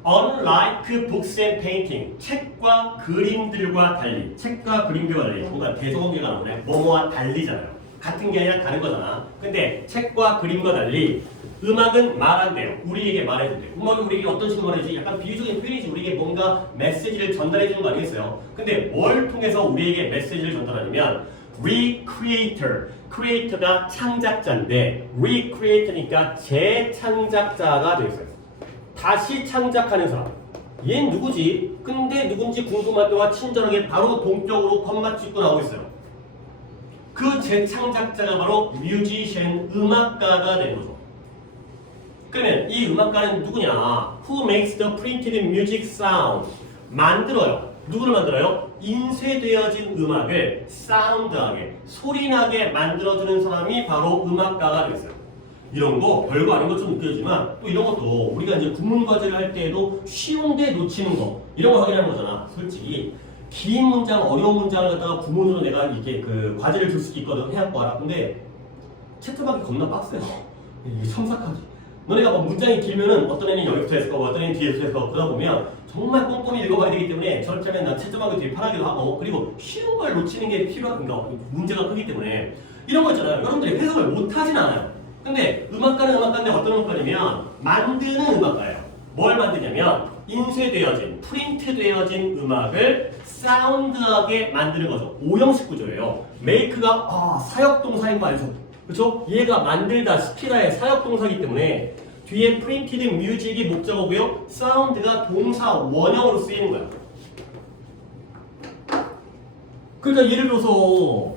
Unlike books and painting, 책과 그림들과 달리, 책과 그림들과 달리, 뭔가 대조관계가 나오네. 뭐뭐와 달리잖아요. 같은 게 아니라 다른 거잖아. 근데 책과 그림과 달리 음악은 말한대요. 우리에게 말해준대요. 음악이 우리에게 어떤 식으로 말해주지? 약간 비유적인 표현이지. 우리에게 뭔가 메시지를 전달해주는 거 아니겠어요? 근데 뭘 통해서 우리에게 메시지를 전달하냐면 recreator, creator가 창작자인데 recreator니까 재창작자가 되어있어요. 다시 창작하는 사람. 얘는 누구지? 근데 누군지 궁금할 때와 친절하게 바로 동격으로 컴마 찍고 나오고 있어요. 그 재창작자가 바로 뮤지션, 음악가가 되는 거죠. 그러면 이 음악가는 누구냐? Who makes the printed music sound? 만들어요. 누구를 만들어요? 인쇄되어진 음악을 사운드하게, 소리나게 만들어주는 사람이 바로 음악가가 되겠어요. 이런 거 별거 아닌 것처럼 느껴지지만 또 이런 것도 우리가 이제 구문 과제를 할 때에도 쉬운데 놓치는 거 이런 거 확인하는 거잖아. 솔직히 긴 문장, 어려운 문장을 갖다가 구문으로 내가 이렇게 그 과제를 줄 수도 있거든. 해학과라. 근데 채점하기 겁나 빡세요. 이게 첨삭하지. 너네가 막 문장이 길면은 어떤 애는 여기부터 했을 거고 어떤 애는 뒤에서 했을 거고 그러다 보면 정말 꼼꼼히 읽어봐야 되기 때문에 저렇게 하면 난 채점하기 되게 편하기도 하고 그리고 쉬운 걸 놓치는 게 필요한가 문제가 크기 때문에 이런 거 있잖아요. 여러분들이 해석을 못하진 않아요. 근데 음악가는 음악가인데 어떤 음악가냐면 만드는 음악가예요. 뭘 만드냐면 인쇄되어진, 프린트되어진 음악을 사운드하게 만드는 거죠. 오형식 구조예요. make가 사역동사인 거 알죠? 그렇죠? 얘가 만들다, 시키다의 사역동사이기 때문에 뒤에 printed music이 목적어고요. 사운드가 동사 원형으로 쓰이는 거야. 그러니까 예를 들어서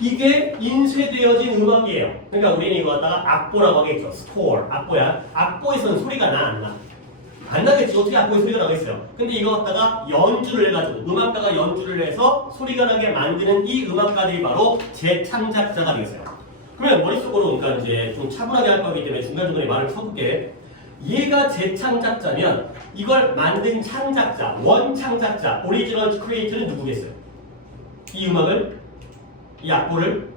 이게 인쇄되어진 음악이에요. 그러니까 우리는 이거 갖다가 악보라고 하겠죠. 스코어, 악보야. 악보에서는 소리가 나, 안 나? 안 나겠지. 어떻게 악보에 소리가 나겠어요. 근데 이거 갖다가 연주를 해가지고 음악가가 연주를 해서 소리가 나게 만드는 이 음악가들이 바로 재창작자가 되겠어요. 그러면 머릿속으로 그러니까 이제 좀 차분하게 할 거기 때문에 중간중간에 말을 섞을게. 얘가 재창작자면 이걸 만든 창작자, 원창작자, 오리지널 크리에이터는 누구겠어요? 이 음악을, 이 악보를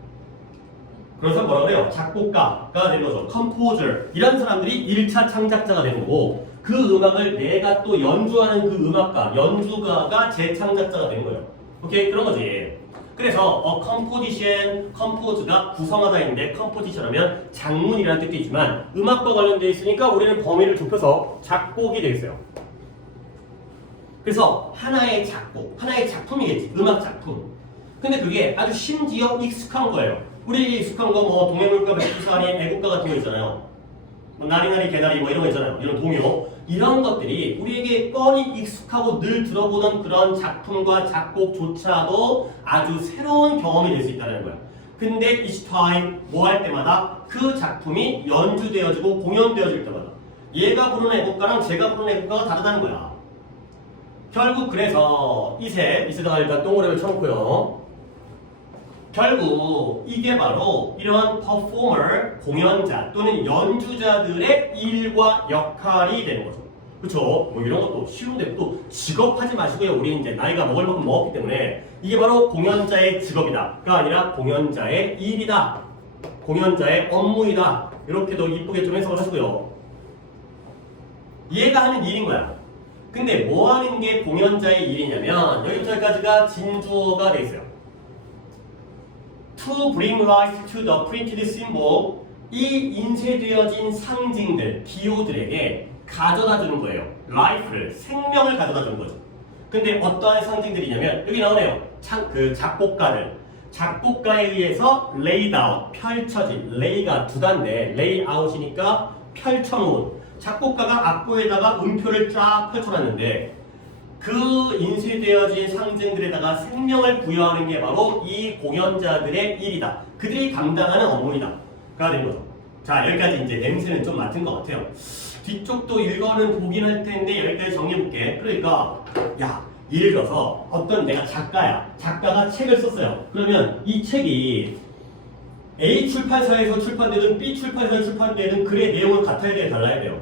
그래서 뭐라 그래요? 작곡가가 되는 거죠. 컴포저 이런 사람들이 1차 창작자가 되는 거고 그 음악을 내가 또 연주하는 그 음악가, 연주가가 재창작자가 되는 거예요. 오케이? 그런 거지. 그래서 컴포지션, 컴포즈가 구성하다 있는데 컴포지션 하면 작문이라는 뜻도 있지만 음악과 관련되어 있으니까 우리는 범위를 좁혀서 작곡이 되어 있어요. 그래서 하나의 작곡, 하나의 작품이겠지. 음악 작품. 근데 그게 아주 심지어 익숙한 거예요. 우리 익숙한 거 뭐 동해물가, 백두산이, 애국가 같은 거 있잖아요. 뭐 나리나리 개다리 뭐 이런 거 있잖아요. 이런 동요. 이런 것들이 우리에게 뻔히 익숙하고 늘 들어보던 그런 작품과 작곡조차도 아주 새로운 경험이 될 수 있다는 거야. 근데 each time 뭐 할 때마다 그 작품이 연주되어지고 공연되어질 때마다 얘가 부르는 애국가랑 제가 부르는 애국가가 다르다는 거야. 결국 그래서 이세다가 일단 동그라미를 쳐놓고요. 결국 이게 바로 이런 퍼포머, 공연자 또는 연주자들의 일과 역할이 되는 거죠. 그렇죠? 뭐 이런 것도 쉬운데 또 직업하지 마시고요. 우리 이제 나이가 먹을 만큼 먹었기 때문에 이게 바로 공연자의 직업이다가 아니라 공연자의 일이다. 공연자의 업무이다. 이렇게도 이쁘게 좀 해석을 하시고요. 얘가 하는 일인 거야. 근데 뭐 하는 게 공연자의 일이냐면 여기까지가 진주어가 돼 있어요. To bring life to the printed symbol. 이 인쇄되어진 상징들, 기호들에게 가져다 주는 거예요. life를, 생명을 가져다 주는 거죠. 근데 어떠한 상징들이냐면 여기 나오네요. 작곡가에 의해서 laid out, 펼쳐진, lay가 두 단데 lay out이니까 펼쳐놓은, 작곡가가 악보에다가 음표를 쫙 펼쳐놨는데 그 인쇄되어진 상징들에다가 생명을 부여하는 게 바로 이 공연자들의 일이다. 그들이 감당하는 업무이다. 가 된 거죠. 자, 여기까지 이제 냄새는 좀 맡은 것 같아요. 뒤쪽도 읽어는 보긴 할 텐데 여기까지 정리해볼게. 그러니까 야, 예를 들어서 어떤 내가 작가야. 작가가 책을 썼어요. 그러면 이 책이 A 출판사에서 출판되든 B 출판사에서 출판되든 글의 내용은 같아야 돼, 달라야 돼요?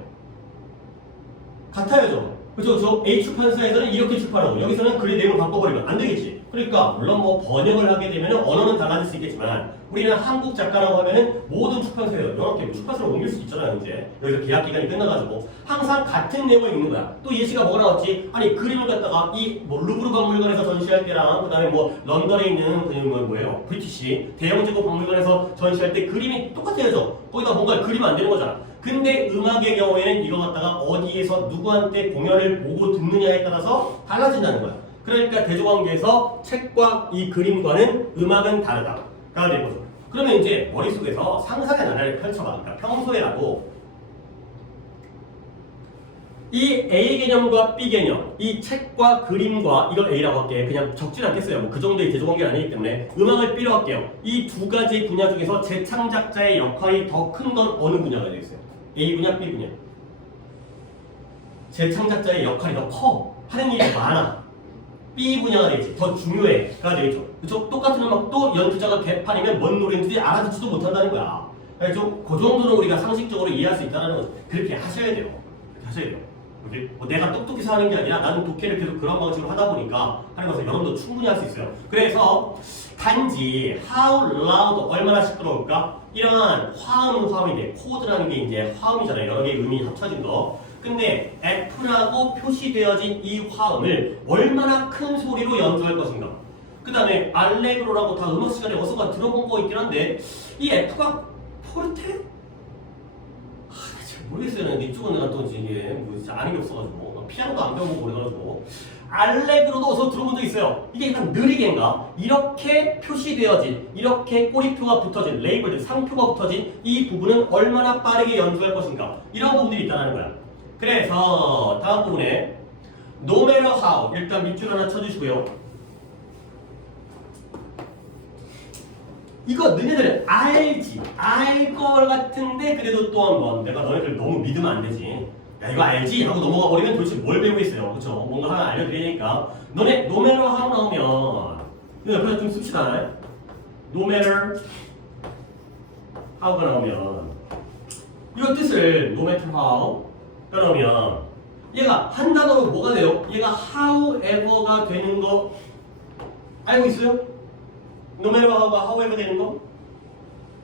같아야죠. 그죠? 저 A 출판사에서는 이렇게 출판하고 여기서는 글의 내용을 바꿔버리면 안 되겠지. 그러니까 물론 뭐 번역을 하게 되면 언어는 달라질 수 있겠지만 우리는 한국 작가라고 하면은 모든 출판사에서 여러 개 출판사로 옮길 수 있잖아요. 이제 여기서 계약 기간이 끝나가지고 항상 같은 내용을 읽는 거야. 또 예시가 뭐가 나왔지? 아니 그림을 갖다가 이 뭐 루브르 박물관에서 전시할 때랑 그다음에 뭐 런던에 있는 그 뭐예요? 브리티시 대영제국 박물관에서 전시할 때 그림이 똑같아야죠. 거기다 뭔가 그리면 안 되는 거잖아. 근데 음악의 경우에는 이거 갖다가 어디에서 누구한테 공연을 보고 듣느냐에 따라서 달라진다는 거야. 그러니까 대조관계에서 책과 이 그림과는 음악은 다르다가 되는 거죠. 그러면 이제 머릿속에서 상상의 나라를 펼쳐봐. 그러니까 평소에라도 이 A 개념과 B 개념, 이 책과 그림과 이걸 A라고 할게. 그냥 적진 않겠어요. 뭐 그 정도의 대조관계가 아니기 때문에 음악을 B로 할게요. 이 두 가지 분야 중에서 재창작자의 역할이 더 큰 건 어느 분야가 되겠어요? A 분야, B 분야. 재창작자의 역할이 더 커. 하는 일이 많아. B 분야가 되겠지. 더 중요해가 되겠죠. 그쵸? 똑같은 음악도 연주자가 개판이면 뭔 노래인지 알아듣지도 못한다는 거야. 그래서 그 정도는 우리가 상식적으로 이해할 수 있다는 거죠. 그렇게 하셔야 돼요. 그렇게 하셔야 돼요. 뭐 내가 똑똑해서 하는 게 아니라 나는 독해를 계속 그런 방식으로 하다 보니까 하는 것을 여러분도 충분히 할 수 있어요. 그래서 단지 how loud 얼마나 시끄러울까? 이러한 화음인데 코드라는 게 이제 화음이잖아요. 여러 개의 음이 합쳐진 거. 근데 F라고 표시되어진 이 화음을 얼마나 큰 소리로 연주할 것인가. 그 다음에 알레그로라고 다 음악 시간에 어디선가 들어본 거 있긴 한데 이 F가 포르테? 잘 모르겠어요. 근데 이쪽은 내가 또 이게 뭐 진짜 아는 게 없어가지고 피아노도 안 배워보고 그래가지고 알레그로도 어디서 들어본 적 있어요. 이게 약간 느리게인가? 이렇게 표시되어진, 이렇게 꼬리표가 붙어진, 레이블, 상표가 붙어진 이 부분은 얼마나 빠르게 연주할 것인가. 이런 부분들이 있다는 거야. 그래서 다음 부분에 no matter how 일단 밑줄 하나 쳐주시고요. 이거 너네들 알지? 알 걸 같은데 그래도 또 한 번 내가 너네들 너무 믿으면 안 되지. 야 이거 알지? 하고 넘어가 버리면 도대체 뭘 배우고 있어요. 그쵸? 뭔가 하나 알려드리니까 너네 no matter how 나오면 이거 옆에서 좀 씁시다. no matter how가 나오면 이거 뜻을 no matter how 그러면 얘가 한 단어로 뭐가 돼요? 얘가 however가 되는 거 알고 있어요? no matter how가 however 되는 거?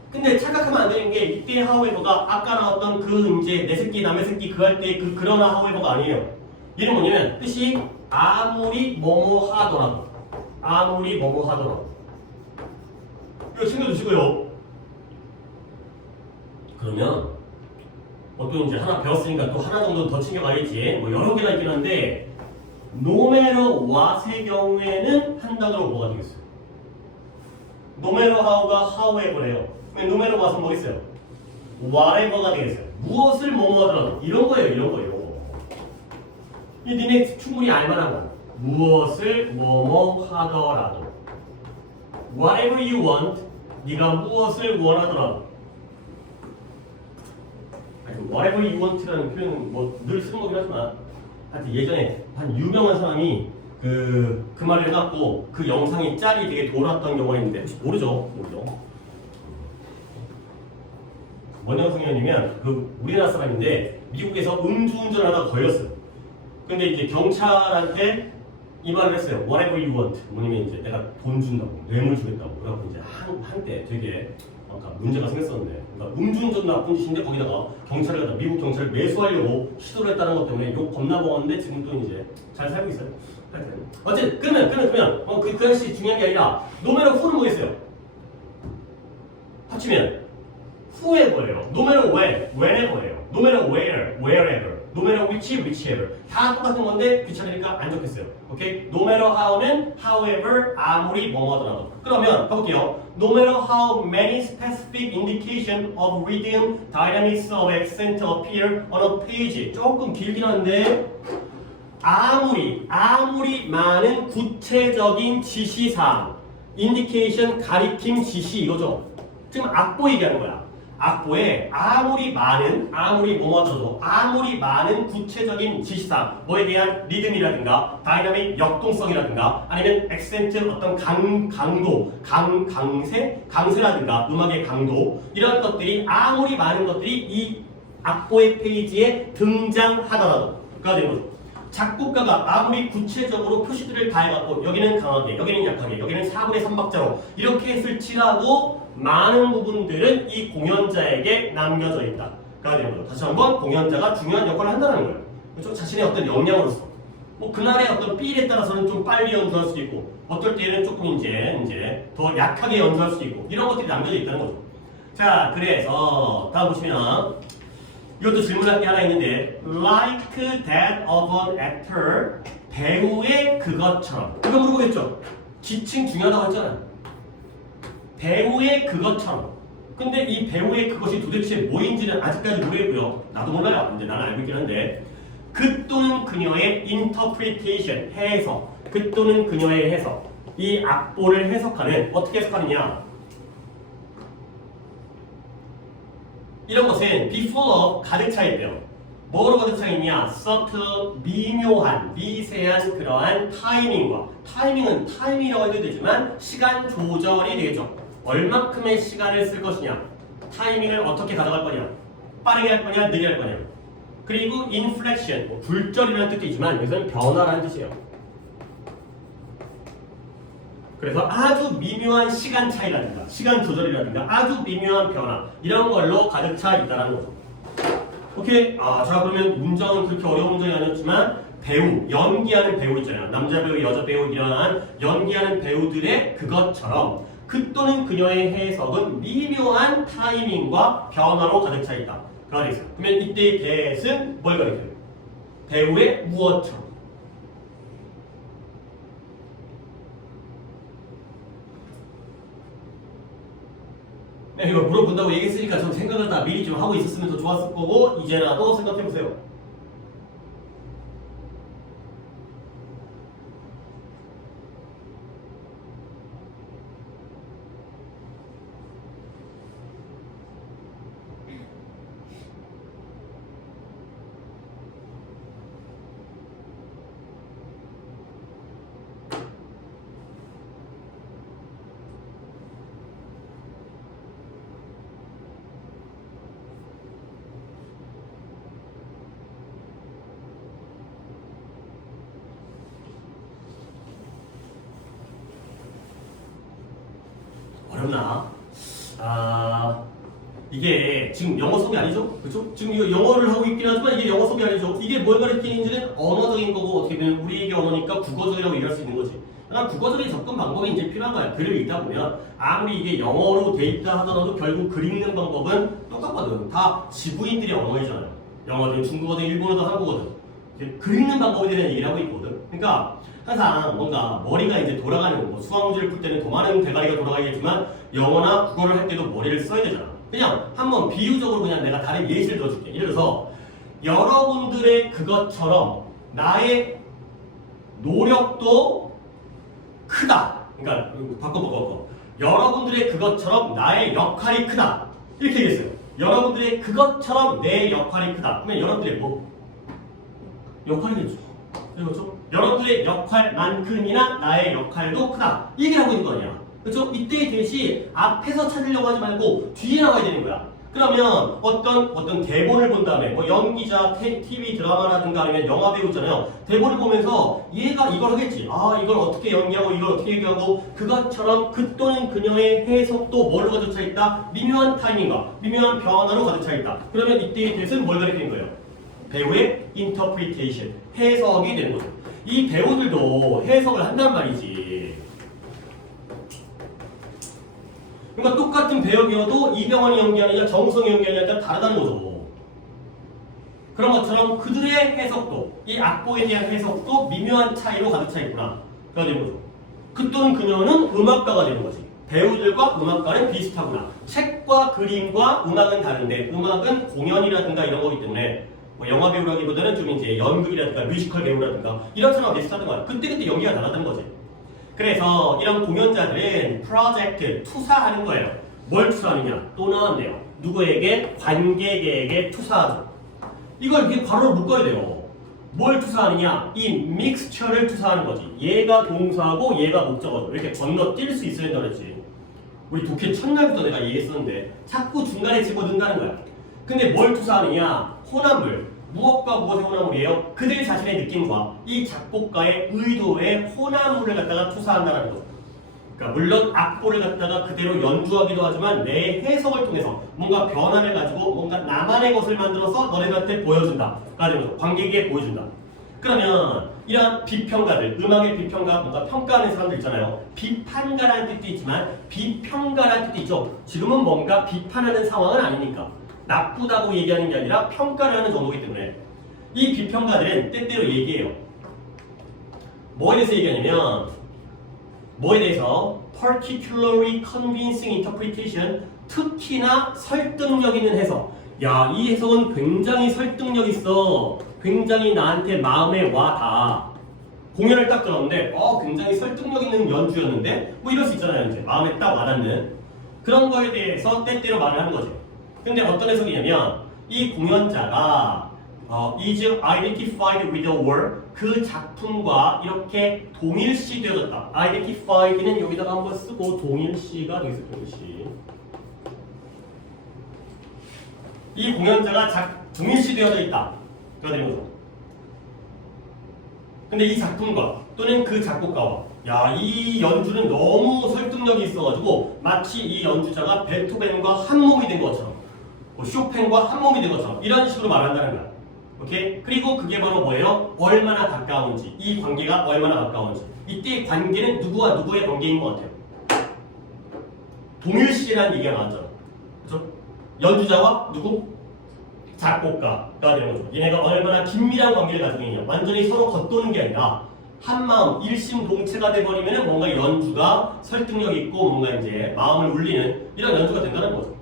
근데 착각하면 안 되는 게 이때 however가 아까 나왔던 그 이제 내 새끼 남의 새끼 그 할 때 그 그러나 however가 아니에요. 얘는 뭐냐면 뜻이 아무리 뭐뭐 하더라도 아무리 뭐뭐 하더라도 이거 챙겨주시고요. 그러면 또 이제 하나 배웠으니까 또 하나 정도 더 챙겨가야지. 뭐 여러 개가 있긴 한데 no matter what의 경우에는 한 단어로 뭐가 되겠어요? no matter how가 however래요. 그럼 no matter what은 뭐겠어요? whatever가 되겠어요. 무엇을 뭐뭐 하더라도 이런 거예요. 이런 거예요. 이 니네 충분히 알만한 거. 무엇을 뭐뭐 하더라도 whatever you want 네가 무엇을 원하더라도 whatever you want라는 표현은 뭐 늘 쓰는 거긴 하지만 하여튼 예전에 한 유명한 사람이 그 말을 해갖고 그 영상이 짤이 되게 돌았던 경우가 있는데 혹시 모르죠? 뭔 영상이냐면 그 우리나라 사람인데 미국에서 음주운전을 하다가 걸렸어요. 근데 이제 경찰한테 이 말을 했어요. Whatever you want. 뭐냐면 이제 내가 돈 준다고, 뇌물 주겠다고. 그래갖고 이제 한때 되게 문제가 생겼었는데, 그러니까 음주운전 나쁜 짓인데 거기다가 경찰을 갖다 미국 경찰을 매수하려고 시도를 했다는 것 때문에 욕 겁나 먹었는데 지금 또 이제 잘 살고 있어요. 어쨌든 그러면 그 당시 중요한 게 아니라 노매너 후는 뭐겠어요? 합치면 whoever예요. No matter when, whenever예요. No matter where, wherever. No matter which, whichever. 다 똑같은 건데 귀찮으니까 안 적혔어요. 오케이? No matter how는 however, 아무리 뭐뭐하더라도. 그러면 가볼게요. No matter how many specific indication of rhythm, dynamics of accent appear on a page. 조금 길긴 한데 아무리 많은 구체적인 지시사항, indication, 가리킴, 지시 이거죠. 지금 악보 얘기하는 거야. 악보에 아무리 뭐뭐하더라도 아무리 많은 구체적인 지시사항, 뭐에 대한 리듬이라든가 다이나믹 역동성이라든가 아니면 액센트 어떤 강도, 강세라든가 음악의 강도 이런 것들이 아무리 많은 것들이 이 악보의 페이지에 등장하더라도 그가 되는 거죠. 작곡가가 아무리 구체적으로 표시들을 다 해갖고 여기는 강하게, 여기는 약하게, 여기는 4분의 3박자로 이렇게 했을지라도 많은 부분들은 이 공연자에게 남겨져 있다. 가 되는 거죠. 다시 한번 공연자가 중요한 역할을 한다는 거예요. 그렇죠? 자신의 어떤 역량으로서. 뭐 그날의 어떤 필에 따라서는 좀 빨리 연주할 수도 있고 어떨 때는 조금 이제 더 약하게 연주할 수도 있고 이런 것들이 남겨져 있다는 거죠. 자, 그래서 다음 보시면 이것도 질문할 게 하나 있는데 like that of an actor 배우의 그것처럼 이거 물어보겠죠? 지칭 중요하다고 했잖아요. 배우의 그것처럼 근데 이 배우의 그것이 도대체 뭐인지는 아직까지 모르겠고요. 나도 몰라요. 근데 나는 알고 있긴 한데 그 또는 그녀의 interpretation 해석 그 또는 그녀의 해석 이 악보를 해석하는 어떻게 해석하느냐 이런 것은 before of 가득 차 있대요. 뭐로 가득 차 있냐? subtle, 미묘한, 미세한 그러한 타이밍과 타이밍은 타이밍이라고 해도 되지만 시간 조절이 되겠죠. 얼마큼의 시간을 쓸 것이냐 타이밍을 어떻게 가져갈 거냐 빠르게 할 거냐 느리게 할 거냐 그리고 inflection, 굴절이라는 뜻도 있지만 여기서는 변화라는 뜻이에요. 그래서 아주 미묘한 시간 차이라든가 시간 조절이라든가 아주 미묘한 변화 이런 걸로 가득 차 있다는 거죠. 오케이. 자 그러면 문장은 그렇게 어려운 문장이 아니었지만 배우, 연기하는 배우 있잖아요. 남자 배우, 여자 배우 이러한 연기하는 배우들의 그것처럼 그 또는 그녀의 해석은 미묘한 타이밍과 변화로 가득 차 있다. 그가 되겠어요. 그러면 이때의 대은 뭘 가리켜요? 배우의 무엇처럼. 네, 이거 물어본다고 얘기했으니까 전 생각을 다 미리 좀 하고 있었으면 더 좋았을 거고 이제라도 생각해보세요. 어렵나? 이게 지금 영어 수업이 아니죠? 그렇죠? 지금 이거 영어를 하고 있긴 하지만 이게 영어 수업이 아니죠? 이게 뭘 가리키는지는 언어적인 거고 어떻게 보면 우리에게 언어니까 국어적이라고 얘기할 수 있는 거지. 그러니까 국어적인 접근 방법이 이제 필요한 거야. 글을 읽다 보면 아무리 이게 영어로 돼 있다 하더라도 결국 글 읽는 방법은 똑같거든. 다 지구인들의 언어이잖아요. 영어든 중국어든 일본어든 한국어든. 글 읽는 방법에 대한 얘기를 하고 있거든. 그러니까 항상 뭔가 머리가 이제 돌아가는 거, 수학 문제를 풀 때는 더 많은 대가리가 돌아가겠지만 영어나 국어를 할 때도 머리를 써야 되잖아. 그냥 한번 비유적으로 그냥 내가 다른 예시를 들어줄게. 예를 들어서 여러분들의 그것처럼 나의 노력도 크다. 그러니까 바꿔. 여러분들의 그것처럼 나의 역할이 크다. 이렇게 얘기했어요. 여러분들의 그것처럼 내 역할이 크다. 그러면 여러분들의 뭐? 역할이겠죠. 그렇죠? 여러분의 역할만큼이나 나의 역할도 크다. 이 얘기를 하고 있는 거 아니야. 그렇죠? 이때의 대시 앞에서 찾으려고 하지 말고 뒤에 나와야 되는 거야. 그러면 어떤 대본을 본 다음에 뭐 연기자, TV 드라마라든가 아니면 영화 배우 있잖아요. 대본을 보면서 얘가 이걸 하겠지. 아, 이걸 어떻게 연기하고 이걸 어떻게 얘기하고 그것처럼 그 또는 그녀의 해석도 뭘로 가득 차 있다? 미묘한 타이밍과 미묘한 변화로 가득 차 있다. 그러면 이때의 대시는 뭘 가리키는 거예요? 배우의 interpretation, 해석이 되는 거죠. 이 배우들도 해석을 한단 말이지. 그러니까 똑같은 배역이어도 이병헌이 연기하느냐 정우성이 연기하느냐가 다르다는 거죠. 그런 것처럼 그들의 해석도, 이 악보에 대한 해석도 미묘한 차이로 가득 차 있구나. 그가 되는 거죠. 그 또는 그녀는 음악가가 되는 거지. 배우들과 음악가는 비슷하구나. 책과 그림과 음악은 다른데 음악은 공연이라든가 이런 거기 때문에 뭐 영화 배우라기보다는 좀 이제 연극이라든가 뮤지컬 배우라든가 이런 사람과 비슷하던 거야. 그때그때 연기가 달랐던 거지. 그래서 이런 공연자들은 프로젝트, 투사하는 거예요. 뭘 투사하느냐? 또 나왔네요. 누구에게? 관객에게 투사하죠. 이걸 이렇게 괄호로 묶어야 돼요. 뭘 투사하느냐? 이 믹스처를 투사하는 거지. 얘가 동사하고 얘가 목적어죠. 이렇게 건너뛸 수 있어야 된다 그랬지. 우리 독해 첫날부터 내가 얘기했었는데 자꾸 중간에 집어넣는다는 거야. 근데 뭘 투사하느냐? 호남물. 무엇과 무엇의 호남물이에요? 그들 자신의 느낌과 이 작곡가의 의도의 호남물을 갖다가 투사한다는 거죠. 그러니까 물론 악보를 갖다가 그대로 연주하기도 하지만 내 해석을 통해서 뭔가 변화를 가지고 뭔가 나만의 것을 만들어서 너네들한테 보여준다. 라는 관객에게 보여준다. 그러면 이런 비평가들, 음악의 비평가, 뭔가 평가하는 사람들 있잖아요. 비판가라는 뜻도 있지만 비평가라는 뜻도 있죠. 지금은 뭔가 비판하는 상황은 아니니까. 나쁘다고 얘기하는 게 아니라 평가를 하는 정도이기 때문에 이 비평가들은 때때로 얘기해요. 뭐에 대해서 얘기하냐면 뭐에 대해서 particularly convincing interpretation, 특히나 설득력 있는 해석. 야, 이 해석은 굉장히 설득력 있어. 굉장히 나한테 마음에 와닿아. 공연을 딱 들었는데 굉장히 설득력 있는 연주였는데 뭐 이럴 수 있잖아요. 이제 마음에 딱 와닿는 그런 거에 대해서 때때로 말을 하는 거죠. 근데 어떤 해석이냐면 이 공연자가 is identified with the work, 그 작품과 이렇게 동일시 되어졌다. identified는 여기다가 한번 쓰고 동일시가 되겠어요. 동일시. 이 공연자가 동일시 되어져 있다. 그가 되는 거죠. 근데 이 작품과 또는 그 작곡가와 이 연주는 너무 설득력이 있어가지고 마치 이 연주자가 베토벤과 한 몸이 된 것처럼 쇼팽과 한 몸이 된 것처럼 이런 식으로 말한다는 거야. 오케이? 그리고 그게 바로 뭐예요? 얼마나 가까운지, 이 관계가 얼마나 가까운지. 이때 관계는 누구와 누구의 관계인 것 같아요? 동일시라는 얘기가 나왔잖아. 그렇죠? 연주자와 누구? 작곡가가 되는 거죠. 얘네가 얼마나 긴밀한 관계를 가지고 있냐. 완전히 서로 겉도는 게 아니라 한 마음, 일심동체가 돼버리면 뭔가 연주가 설득력 있고 뭔가 이제 마음을 울리는 이런 연주가 된다는 거죠.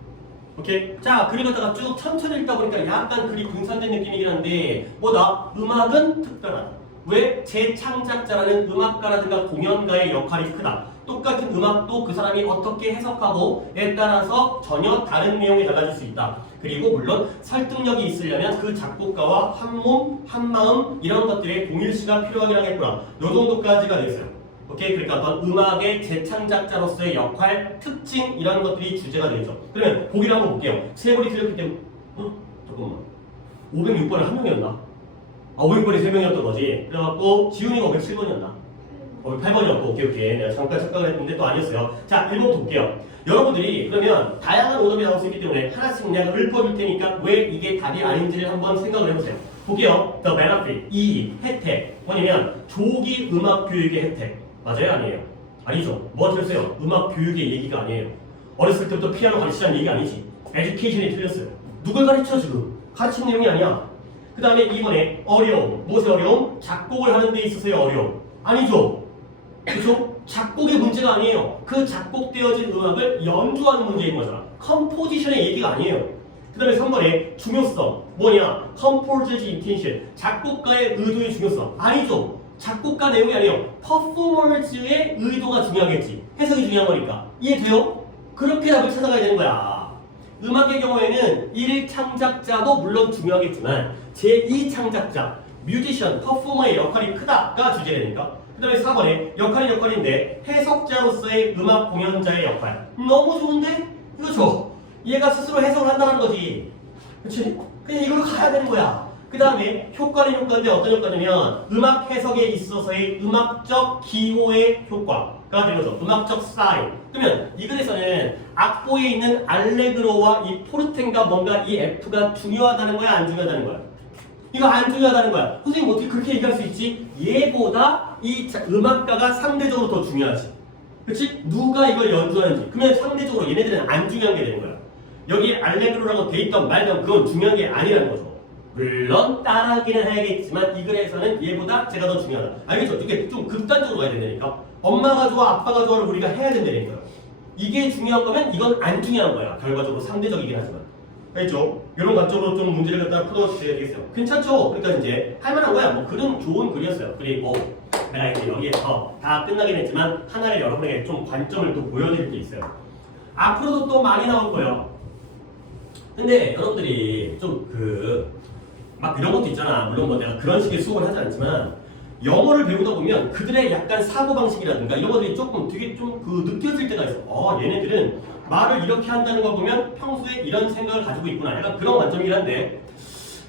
오케이? 자, 글을 갖다가 쭉 천천히 읽다 보니까 약간 글이 분산된 느낌이긴 한데 뭐다? 음악은 특별하다. 왜? 재창작자라는 음악가라든가 공연가의 역할이 크다. 똑같은 음악도 그 사람이 어떻게 해석하고에 따라서 전혀 다른 내용이 달라질 수 있다. 그리고 물론 설득력이 있으려면 그 작곡가와 한 몸, 한 마음 이런 것들의 동일시가 필요하긴 하겠구나. 요 정도까지가 되겠어요. 오케이? 그러니까 어떤 음악의 재창작자로서의 역할, 특징 이런 것들이 주제가 되겠죠. 그러면 보기를 한번 볼게요. 세 번이 틀렸기 때문에 잠깐만 506번은 한 명이었나? 500번이 3명이었던 거지. 그래갖고 지훈이가 507번이었나? 508번이었고 오케이. 내가 잠깐 착각을 했는데 또 아니었어요. 자, 1번부터 볼게요. 여러분들이 그러면 다양한 오답이 나올 수 있기 때문에 하나씩 내가 읊어줄 테니까 왜 이게 답이 아닌지를 한번 생각을 해보세요. 볼게요. The benefit, 이 혜택. 뭐냐면 조기 음악 교육의 혜택. 맞아요? 아니에요? 아니죠. 뭐가 틀렸어요? 음악 교육의 얘기가 아니에요. 어렸을 때부터 피아노 가르치자는 얘기가 아니지. 에듀케이션이 틀렸어요. 누굴 가르쳐 지금? 가르치는 내용이 아니야. 그 다음에 이번에 어려움. 무엇의 어려움? 작곡을 하는 데 있어서의 어려움. 아니죠. 그렇죠? 작곡의 문제가 아니에요. 그 작곡되어진 음악을 연주하는 문제인 거잖아. 컴포지션의 얘기가 아니에요. 그 다음에 3번에 중요성. 뭐냐? Composer's intention. 작곡가의 의도의 중요성. 아니죠. 작곡가 내용이 아니에요. 퍼포머즈의 의도가 중요하겠지. 해석이 중요한 거니까. 이해돼요? 그렇게 답을 찾아가야 되는 거야. 음악의 경우에는 1창작자도 물론 중요하겠지만 제2창작자 뮤지션, 퍼포머의 역할이 크다가 주제되니까. 그 다음에 4번에 역할은 역할인데 해석자로서의 음악 공연자의 역할. 너무 좋은데? 이거 줘. 얘가 스스로 해석을 한다는 거지. 그치? 그냥 이걸로 가야 되는 거야. 그 다음에 효과는 효과인데 어떤 효과냐면 음악 해석에 있어서의 음악적 기호의 효과가 되는 거죠. 음악적 사인. 그러면 이 글에서는 악보에 있는 알레그로와 이 포르텐과 뭔가 이 F가 중요하다는 거야? 안 중요하다는 거야? 이거 안 중요하다는 거야. 선생님 어떻게 그렇게 얘기할 수 있지? 얘보다 이 음악가가 상대적으로 더 중요하지. 그렇지? 누가 이걸 연주하는지. 그러면 상대적으로 얘네들은 안 중요한 게 되는 거야. 여기 알레그로라고 돼 있던 말던 그건 중요한 게 아니라는 거죠. 물론 따라하기는 해야겠지만 이 글에서는 얘보다 제가 더 중요하다. 알겠죠? 이게 좀 극단적으로 가야 된다니까. 엄마가 좋아, 아빠가 좋아를 우리가 해야 된다니까요. 이게 중요한 거면 이건 안 중요한 거야. 결과적으로 상대적이긴 하지만. 알겠죠? 이런 관점으로 좀 문제를 갖다 풀어주셔야 되겠어요. 괜찮죠? 그러니까 이제 할만한 거야. 뭐 글은 좋은 글이었어요. 그리고 내가 이제 여기에서 다 끝나긴 했지만 하나를 여러분에게 좀 관점을 또 보여드릴 게 있어요. 앞으로도 또 많이 나올 거예요. 근데 여러분들이 좀 막 이런 것도 있잖아. 물론 뭐 내가 그런 식의 수업을 하지 않지만 영어를 배우다 보면 그들의 약간 사고방식이라든가 이런 것들이 조금 되게 좀 느껴질 때가 있어. 얘네들은 말을 이렇게 한다는 거 보면 평소에 이런 생각을 가지고 있구나. 약간 그런 관점이긴 한데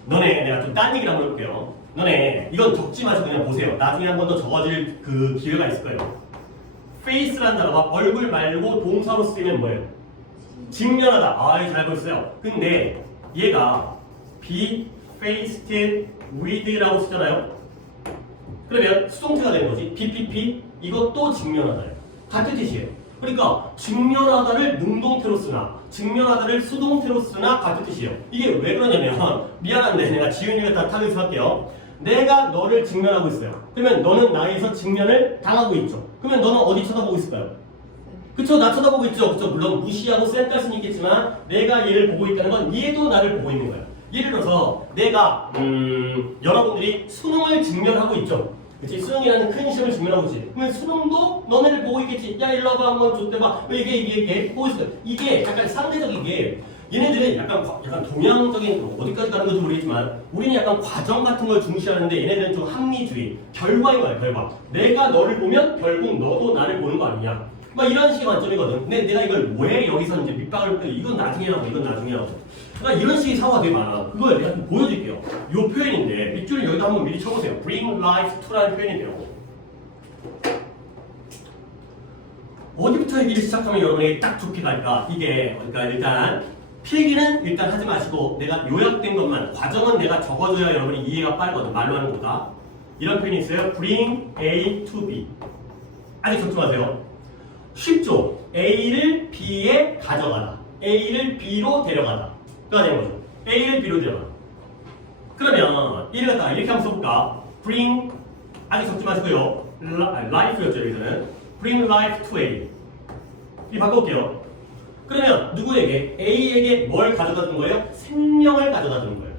너네 내가 좀 딴 얘기를 한번 해볼게요. 너네 이건 적지 마시고 그냥 보세요. 나중에 한 번 더 적어질 그 기회가 있을 거예요. face라는 단어가 얼굴 말고 동사로 쓰이면 뭐예요? 직면하다. 잘 알고 있어요. 근데 얘가 be faced with라고 쓰잖아요. 그러면 수동태가 되는 거지. BPP 이것도 직면하다예요. 같은 뜻이에요. 그러니까 직면하다를 능동태로 쓰나 직면하다를 수동태로 쓰나 같은 뜻이에요. 이게 왜 그러냐면 미안한데 내가 지은이가 다 타겟을 할게요. 내가 너를 직면하고 있어요. 그러면 너는 나에서 직면을 당하고 있죠. 그러면 너는 어디 쳐다보고 있을까요? 그쵸? 나 쳐다보고 있죠. 그쵸? 물론 무시하고 쌩깔 수는 있겠지만 내가 얘를 보고 있다는 건 얘도 나를 보고 있는 거야. 예를 들어서 내가 여러분들이 수능을 직면하고 있죠. 그치? 수능이라는 큰 시험을 직면하고 있지. 그러면 수능도 너네를 보고 있겠지. 야 일로 와봐 한번 줬대봐. 이게 보고 있어. 이게 약간 상대적인 게 얘네들은 약간 동양적인 어디까지 가는 건지 모르겠지만 우리는 약간 과정 같은 걸 중시하는데 얘네들은 좀 합리주의. 결과인 거야 결과. 내가 너를 보면 결국 너도 나를 보는 거 아니냐. 막 이런 식의 관점이거든. 근데 내가 이걸 왜 여기서 이제 밑박을 이건 나중에라고 이건 나중에라고. 그러니까 이런 식의 사고가 되게 많아. 그걸 내가 좀 보여드릴게요. 요 표현인데 밑줄을 여기다 한번 미리 쳐보세요. Bring life to라는 표현인데요. 어디부터 얘기를 시작하면 여러분에게 딱 좋게 갈까? 이게 그러니까 일단 필기는 일단 하지 마시고 내가 요약된 것만 과정은 내가 적어줘야 여러분이 이해가 빠르거든. 말로 하는 것보다. 이런 표현이 있어요. Bring A to B. 아직 적지 마세요. 쉽죠? A를 B에 가져가다. A를 B로 데려가다. 가 되는 거죠. A를 B로 데려가다. 그러면 이를 갖다가 이렇게 한번 써볼까? Bring 아직 적지 마시고요. Life였죠 여기서는. Bring life to A. 이 바꿔볼게요. 그러면 누구에게? A에게 뭘 가져다 준 거예요? 생명을 가져다 준 거예요.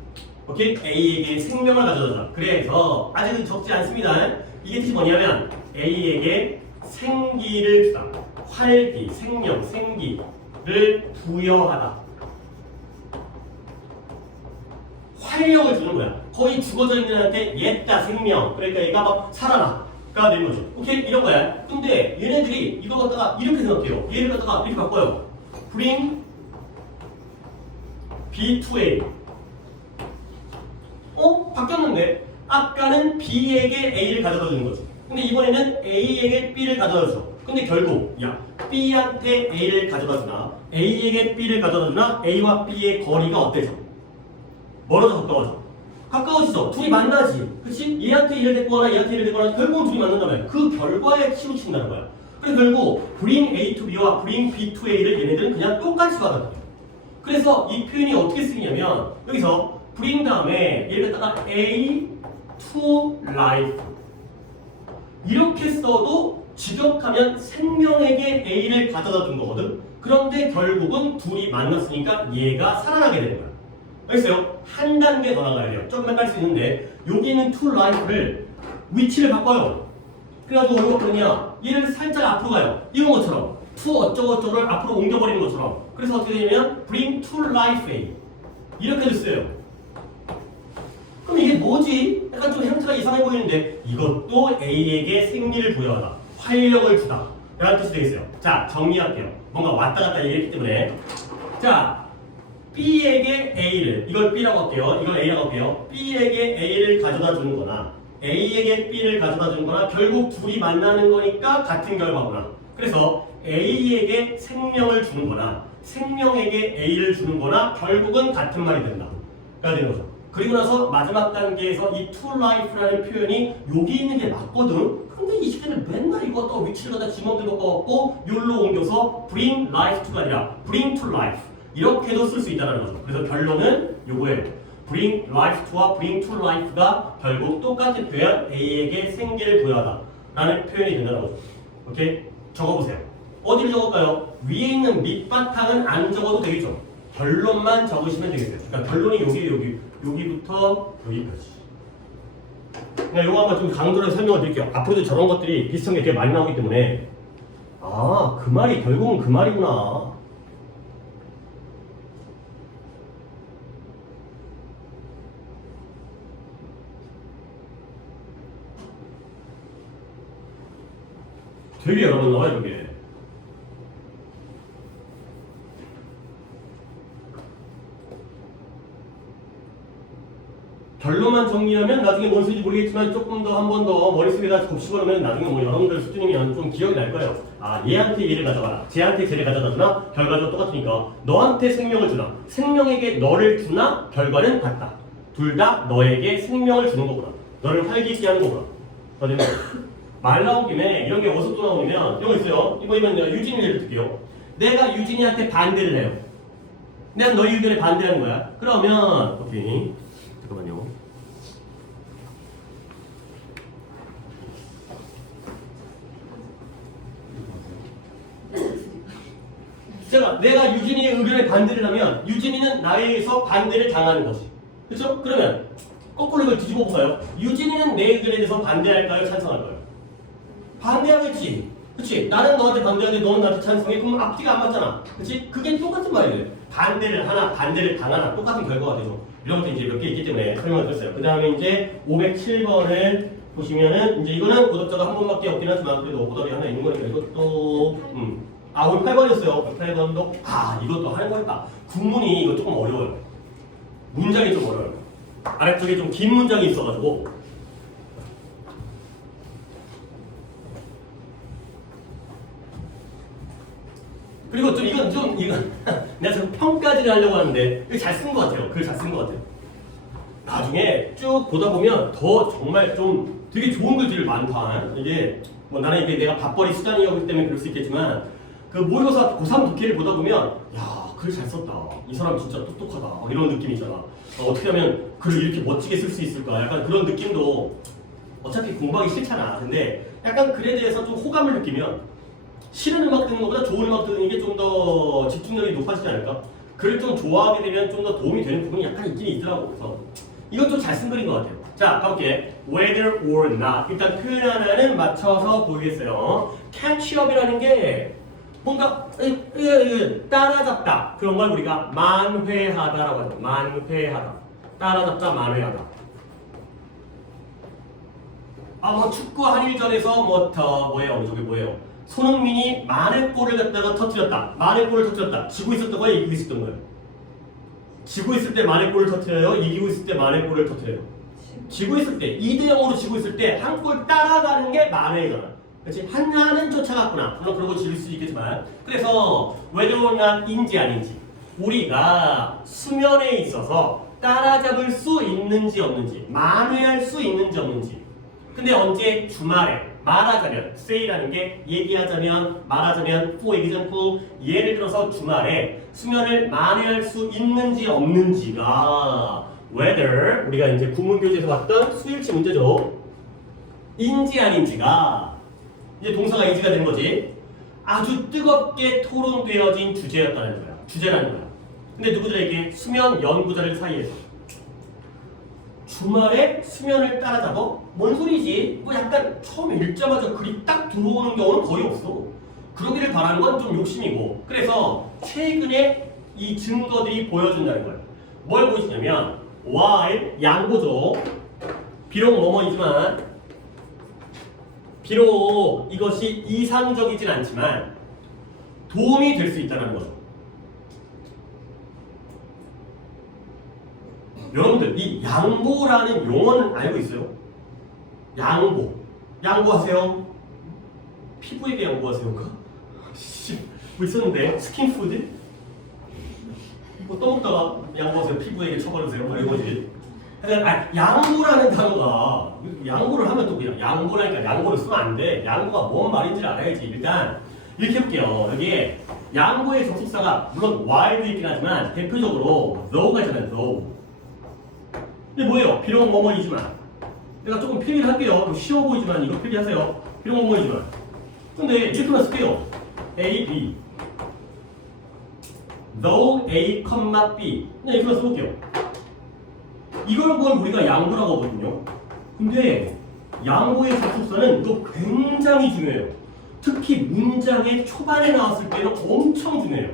오케이? A에게 생명을 가져다 준. 그래서 아직은 적지 않습니다. 이게 뜻이 뭐냐면 A에게 생기를 주다. 활기, 생명, 생기를 부여하다. 활력을 주는 거야. 거의 죽어져 있는 애한테 옛다 생명. 그러니까 얘가 막 살아나가 되는 거죠. 오케이? 이런 거야. 근데 얘네들이 이거 갖다가 이렇게 생각해요. 얘를 갖다가 이렇게 바꿔요. Bring B to A. 바뀌었는데 아까는 B에게 A를 가져다 주는 거지. 근데 이번에는 A에게 B를 가져다 줘. 근데 결국 B한테 A를 가져다 주나 A에게 B를 가져다 주나 A와 B의 거리가 어때져? 멀어져 가까워져? 가까워지죠. 둘이 만나지. 그치? 얘한테 일을 데리고 가나 얘한테 일을 데리고 가나 결국은 둘이 만난다면 그 결과에 치우친다는 거야. 그래서 결국 Bring A to B와 Bring B to A를 얘네들은 그냥 똑같이 받아들여요. 그래서 이 표현이 어떻게 쓰이냐면 여기서 Bring 다음에 얘를 갖다가 A to Life 이렇게 써도 직역하면 생명에게 A를 가져다 준 거거든. 그런데 결국은 둘이 만났으니까 얘가 살아나게 되는 거야. 알겠어요? 한 단계 더 나가야 돼요. 조금만 깔 수 있는데 여기 있는 to life를 위치를 바꿔요. 그래가지고 어디가 그러냐 얘를 살짝 앞으로 가요. 이런 것처럼 to 어쩌고저쩌고를 앞으로 옮겨버리는 것처럼. 그래서 어떻게 되냐면 bring to life A 이렇게 됐어요. 그럼 이게 이게 뭐지? 약간 좀 형태가 이상해 보이는데 이것도 A에게 생리를 부여하다, 활력을 주다 라는 뜻이 되겠어요. 자, 정리할게요. 뭔가 왔다 갔다 얘기했기 때문에. 자, B에게 A를, 이걸 B라고 할게요. 이걸 A라고 할게요. B에게 A를 가져다 주는 거나 A에게 B를 가져다 주는 거나 결국 둘이 만나는 거니까 같은 결과구나. 그래서 A에게 생명을 주는 거나 생명에게 A를 주는 거나 결국은 같은 말이 된다. 가 되는 거죠. 그리고 나서 마지막 단계에서 이 to life라는 표현이 여기 있는 게 맞거든. 근데 이 시간에 맨날 이거 또 위치를 갖다 지문들 바꿔갖고 요로 옮겨서 bring life to가 아니라 bring to life 이렇게도 쓸 수 있다는 거죠. 그래서 결론은 요거예요. bring life to와 bring to life가 결국 똑같은 표현 A에게 생기를 부여하다 라는 표현이 된다는 거죠. 오케이? 적어보세요. 어디를 적을까요? 위에 있는 밑바탕은 안 적어도 되겠죠. 결론만 적으시면 되겠어요. 그러니까 결론이 여기부터 여기까지. 그냥 이거 한번 좀 강조를 설명을 드릴게요. 앞으로도 저런 것들이 비슷한 게 되게 많이 나오기 때문에 아, 그 말이 결국은 그 말이구나. 되게 여러 번 나와요, 이게. 결론만 정리하면 나중에 뭔 소리인지 모르겠지만 조금 더 한 번 더 머릿속에다 곱씹어놓으면 나중에 뭐 여러분들 수준이면 좀 기억이 날 거예요. 아, 얘한테 얘를 가져가라. 쟤한테 쟤를 가져다 주나? 결과도 똑같으니까 너한테 생명을 주나? 생명에게 너를 주나? 결과는 같다. 둘 다 너에게 생명을 주는 거구나. 너를 활기있게 하는 거구나. 더 되는 말 나온 김에 이런 게 어디서 또 나오냐면 이거 있어요. 이번 내가 유진이 예를 들게요. 내가 유진이한테 반대를 해요. 내가 너희 의견에 반대하는 거야. 그러면 오케이. 잠깐만요. 내가 유진이의 의견에 반대를 하면 유진이는 나에 의해서 반대를 당하는 거지. 그렇죠? 그러면 거꾸로 이걸 뒤집어 보세요. 유진이는 내 의견에 대해서 반대할까요? 찬성할까요? 반대하겠지. 그렇지? 나는 너한테 반대하는데 너는 나한테 찬성해. 그럼 앞뒤가 안 맞잖아. 그렇지? 그게 똑같은 말이에요. 반대를 하나, 반대를 당하나 똑같은 결과가 되죠. 이런 것도 이제 몇 개 있기 때문에 설명을 드렸어요. 그 다음에 이제 507번을 보시면은 이제 이거는 오답자가 한 번밖에 없긴 하지만 그래도 오답이 하나 있는 거니까 이것도 아, 우리 8번이었어요. 8번도 이것도 하는 거니까 구문이 이거 조금 어려워요. 문장이 좀 어려워요. 아래쪽에 좀 긴 문장이 있어가지고 그리고 좀 이건 내가 지금 평가지를 하려고 하는데 이거 잘 쓴 것 같아요. 글 잘 쓴 것 같아요. 나중에 쭉 보다 보면 더 정말 좀 되게 좋은 글들이 많다. 이게 뭐 나는 이게 내가 밥벌이 수단이었기 때문에 그럴 수 있겠지만 그 모의고사 고3 독해를 보다 보면 야, 글 잘 썼다. 이 사람 진짜 똑똑하다. 이런 느낌이 있잖아. 어떻게 하면 글을 이렇게 멋지게 쓸 수 있을까? 약간 그런 느낌도 어차피 공부하기 싫잖아. 근데 약간 글에 대해서 좀 호감을 느끼면 싫은 음악 듣는 것보다 좋은 음악 듣는 게 좀 더 집중력이 높아지지 않을까? 글을 좀 좋아하게 되면 좀 더 도움이 되는 부분이 약간 있긴 있더라고. 그래서 이건 좀 잘 쓴 글인 것 같아요. 자, 가볼게. Whether or not. 일단 표현 하나는 맞춰서 보이겠어요. catch up이라는 게 뭔가 따라잡다. 그런 걸 우리가 만회하다라고 하죠. 만회하다. 따라잡다, 만회하다. 뭐 축구 한일전에서 뭐예요? 저게 뭐예요? 손흥민이 만회 골을 갖다가 터뜨렸다. 만회 골을 터뜨렸다. 지고 있었던 거예요? 이기고 있었던 거예요? 지고 있을 때 만회 골을 터뜨려요? 이기고 있을 때 만회 골을 터뜨려요? 지고 있을 때, 2대0으로 지고 있을 때 한 골 따라가는 게 만회잖아. 그렇지? 하나는 쫓아갔구나. 물론 그러고 지을 수 있겠지만. 그래서 whether or not인지 아닌지 우리가 수면에 있어서 따라잡을 수 있는지 없는지 만회할 수 있는지 없는지. 근데 언제? 주말에. 말하자면, say라는 게 얘기하자면, 말하자면, for example, 예를 들어서 주말에 수면을 만회할 수 있는지 없는지가 whether, 우리가 이제 구문교재에서 봤던 수일치 문제죠. 인지 아닌지가 이제 동사가 이지가 되는 거지. 아주 뜨겁게 토론되어진 주제였다는 거야. 주제라는 거야. 근데 누구들에게? 수면 연구자들 사이에서. 주말에 수면을 따라잡아? 뭔 소리지? 뭐 약간 처음에 읽자마자 글이 딱 들어오는 경우는 거의 없어. 그러기를 바라는 건 좀 욕심이고. 그래서 최근에 이 증거들이 보여준다는 거예요. 뭘 보여주냐면 while 양보죠. 비록 뭐뭐이지만 비록 이것이 이상적이진 않지만 도움이 될 수 있다는 거죠. 여러분들 이 양보라는 용어는 알고 있어요? 양보. 양보하세요. 피부에게 양보하세요인가? 뭐 있었는데 스킨푸드? 이거 떠먹다가 양보하세요. 피부에게 쳐바르세요. 뭐 이거지. 양보라는 단어가 양보를 하면 또 그냥 양보라니까 양보를 쓰면 안 돼. 양보가 뭔 말인지 알아야지. 일단 이렇게 해볼게요. 여기에 양보의 접속사가 물론 while도 있긴 하지만 대표적으로 though가 있잖아요. though. 이게 뭐예요? 비록 뭐뭐이지만 내가 조금 필기를 할게요. 쉬워 보이지만 이거 필기하세요. 비록 뭐뭐이지만 근데 이렇게만 쓸게요. A, B though A, B 그냥 이렇게만 써볼게요. 이걸 뭘 우리가 양보라고 하거든요. 근데 양보의 접속사는 이거 굉장히 중요해요. 특히 문장의 초반에 나왔을 때는 엄청 중요해요.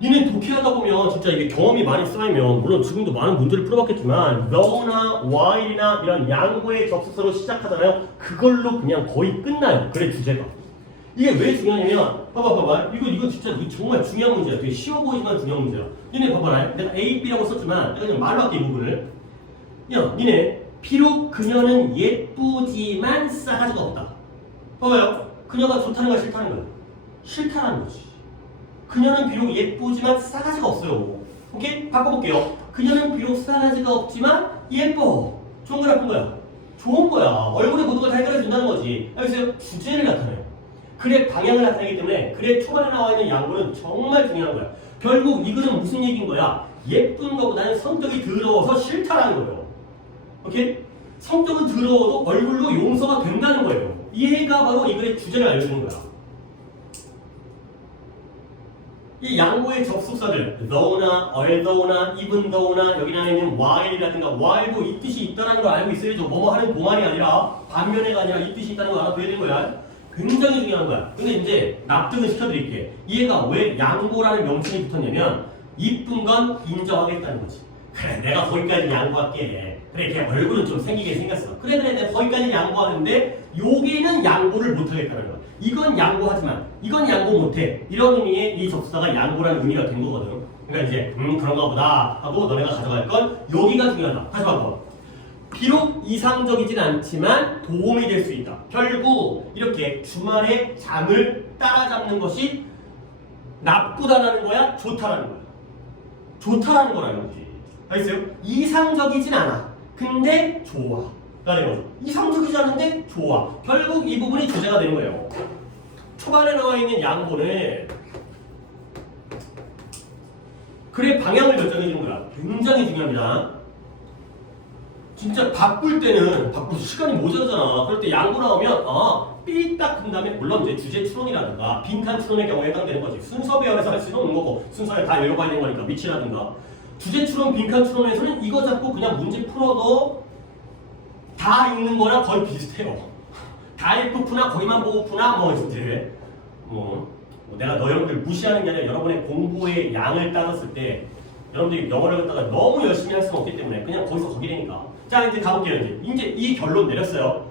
니네 독해하다 보면 진짜 이게 경험이 많이 쌓이면 물론 지금도 많은 문제를 풀어봤겠지만 though나 while이나 이런 양보의 접속사로 시작하잖아요. 그걸로 그냥 거의 끝나요. 그래 주제가. 이게 왜 중요하냐면 봐봐 이거 진짜 정말 중요한 문제야. 되게 쉬워 보이지만 중요한 문제야. 니네 봐봐라. 내가 A, B라고 썼지만 내가 그냥 말로 할게 이 부분을. 야 니네 비록 그녀는 예쁘지만 싸가지가 없다. 봐봐요. 그녀가 좋다는 거야 싫다는 거야? 싫다는 거지. 그녀는 비록 예쁘지만 싸가지가 없어요. 오케이? 바꿔볼게요. 그녀는 비록 싸가지가 없지만 예뻐. 좋은 거야 나쁜 거야? 좋은 거야. 얼굴의 모두가 다 해결해 준다는 거지. 알겠어요? 주제를 나타내요. 글의 방향을 나타내기 때문에 글의 초반에 나와 있는 양보는 정말 중요한 거야. 결국 이 글은 무슨 얘기인 거야? 예쁜 거보다는 성격이 더러워서 싫다라는 거예요. 오케이? 성격은 더러워도 얼굴로 용서가 된다는 거예요. 얘가 바로 이 글의 주제를 알려주는 거야. 이 양보의 접속사들 though나 although나 even though나 여기 나와 있는 while이라든가 while도 이 뜻이 있다는 걸 알고 있어야죠. 뭐뭐 하는 동안이 아니라 반면에가 아니라 이 뜻이 있다는 걸 알아둬야 되는 거야. 굉장히 중요한 거야. 근데 이제 납득을 시켜드릴게. 얘가 왜 양보라는 명칭이 붙었냐면 이쁜 건 인정하겠다는 거지. 그래 내가 거기까지 양보할게. 그래 걔 얼굴은 좀 생기게 생겼어. 그래 내가 거기까지 양보하는데 여기는 양보를 못하겠다는 거야. 이건 양보하지만 이건 양보 못해. 이런 의미의 이 접수사가 양보라는 의미가 된 거거든. 그러니까 이제 그런가 보다 하고 너네가 가져갈 건 여기가 중요하다. 다시 봐봐. 비록 이상적이진 않지만 도움이 될 수 있다. 결국 이렇게 주말에 잠을 따라잡는 것이 나쁘다라는 거야? 좋다라는 거야? 좋다라는 거라는 거지. 알겠어요? 이상적이진 않아. 근데 좋아. 라는 거죠. 이상적이지 않은데 좋아. 결국 이 부분이 주제가 되는 거예요. 초반에 나와 있는 양보는 글의 방향을 결정해 주는 거야. 굉장히 중요합니다. 진짜 바쁠 때는 시간이 모자라잖아. 그럴 때 양보 나오면 삐딱 한 다음에 물론 이제 주제 추론이라든가 빈칸 추론의 경우에 해당되는 거지. 순서 배열에서 할 수는 없는 거고 순서에 다 열어봐야 되는 거니까 위치라든가 주제 추론, 빈칸 추론에서는 이거 잡고 그냥 문제 풀어도 다 읽는 거랑 거의 비슷해요. 다 읽고 푸나 거기만 보고 푸나 뭐 이제 내가 여러분들 무시하는 게 아니라 여러분의 공부의 양을 따졌을 때 여러분들이 영어를 갖다가 너무 열심히 할 수는 없기 때문에 그냥 거기서 거기라니까. 자 이제 가볼게요. 이제 이 결론 내렸어요.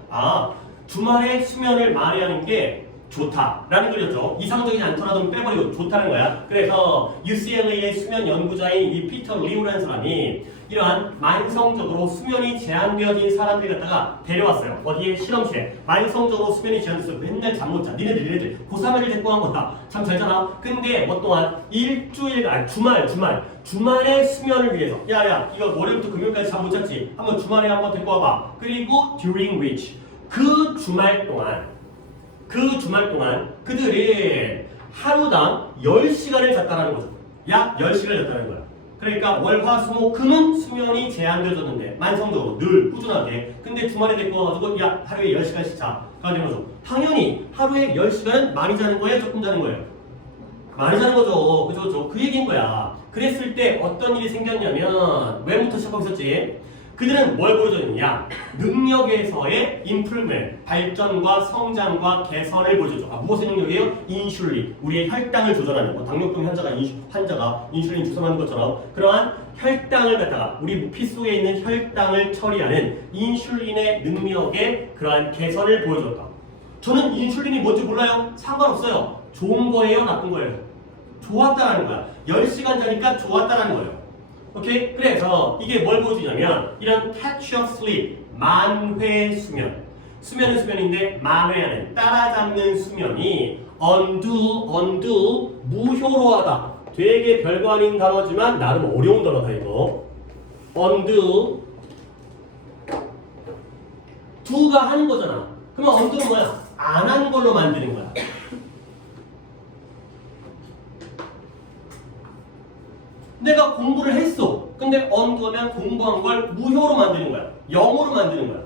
주말에 수면을 만회하는 게 좋다라는 글이었죠. 이상적이지 않더라도 빼버리고 좋다는 거야. 그래서 UCLA의 수면 연구자인 이 피터 리우라는 사람이 이러한 만성적으로 수면이 제한되어진 사람들 갖다가 데려왔어요. 어디에? 실험실에. 만성적으로 수면이 제한돼서 맨날 잠 못 자. 니네들 고3애를 데리고 간 거다. 잠 잘 자나? 근데 뭐 동안 주말에 수면을 위해서 야야 이거 월요일부터 금요일까지 잠 못 잤지? 한번 주말에 한번 데리고 와봐. 그리고 during which 그 주말 동안 그들이 하루당 10시간을 잤다는 거죠. 약 10시간을 잤다는 거야. 그러니까 월, 화, 수, 목, 금은 수면이 제한되어졌는데 만성적으로 늘 꾸준하게. 근데 주말에 데리고 와가지고 야 하루에 10시간씩 자. 가 되는 거죠. 당연히 하루에 10시간은 많이 자는 거예요? 조금 자는 거예요? 많이 자는 거죠. 그죠? 그 얘기인 거야. 그랬을 때 어떤 일이 생겼냐면 왜부터 시작하고 있었지? 그들은 뭘 보여줬느냐? 능력에서의 improvement, 발전과 성장과 개선을 보여줬죠. 무엇의 능력이에요? 인슐린, 우리의 혈당을 조절하는 당뇨병 환자가 인슐린 주사하는 것처럼 그러한 혈당을 갖다가 우리 피 속에 있는 혈당을 처리하는 인슐린의 능력의 그러한 개선을 보여줬다. 저는 인슐린이 뭔지 몰라요. 상관없어요. 좋은 거예요, 나쁜 거예요? 좋았다라는 거야. 10시간 자니까 좋았다라는 거예요. 오케이? 그래서 이게 뭘 보여주냐면 이런 catch up sleep, 만회 수면. 수면은 수면인데 만회하는, 따라잡는 수면이 undo, 무효로하다. 되게 별거 아닌 단어지만 나름 어려운 단어다 이거. undo, do가 하는 거잖아. 그러면 undo는 뭐야? 안 한 걸로 만드는 거야. 내가 공부를 했어. 근데 undo하면 공부한 걸 무효로 만드는 거야. 0으로 만드는 거야.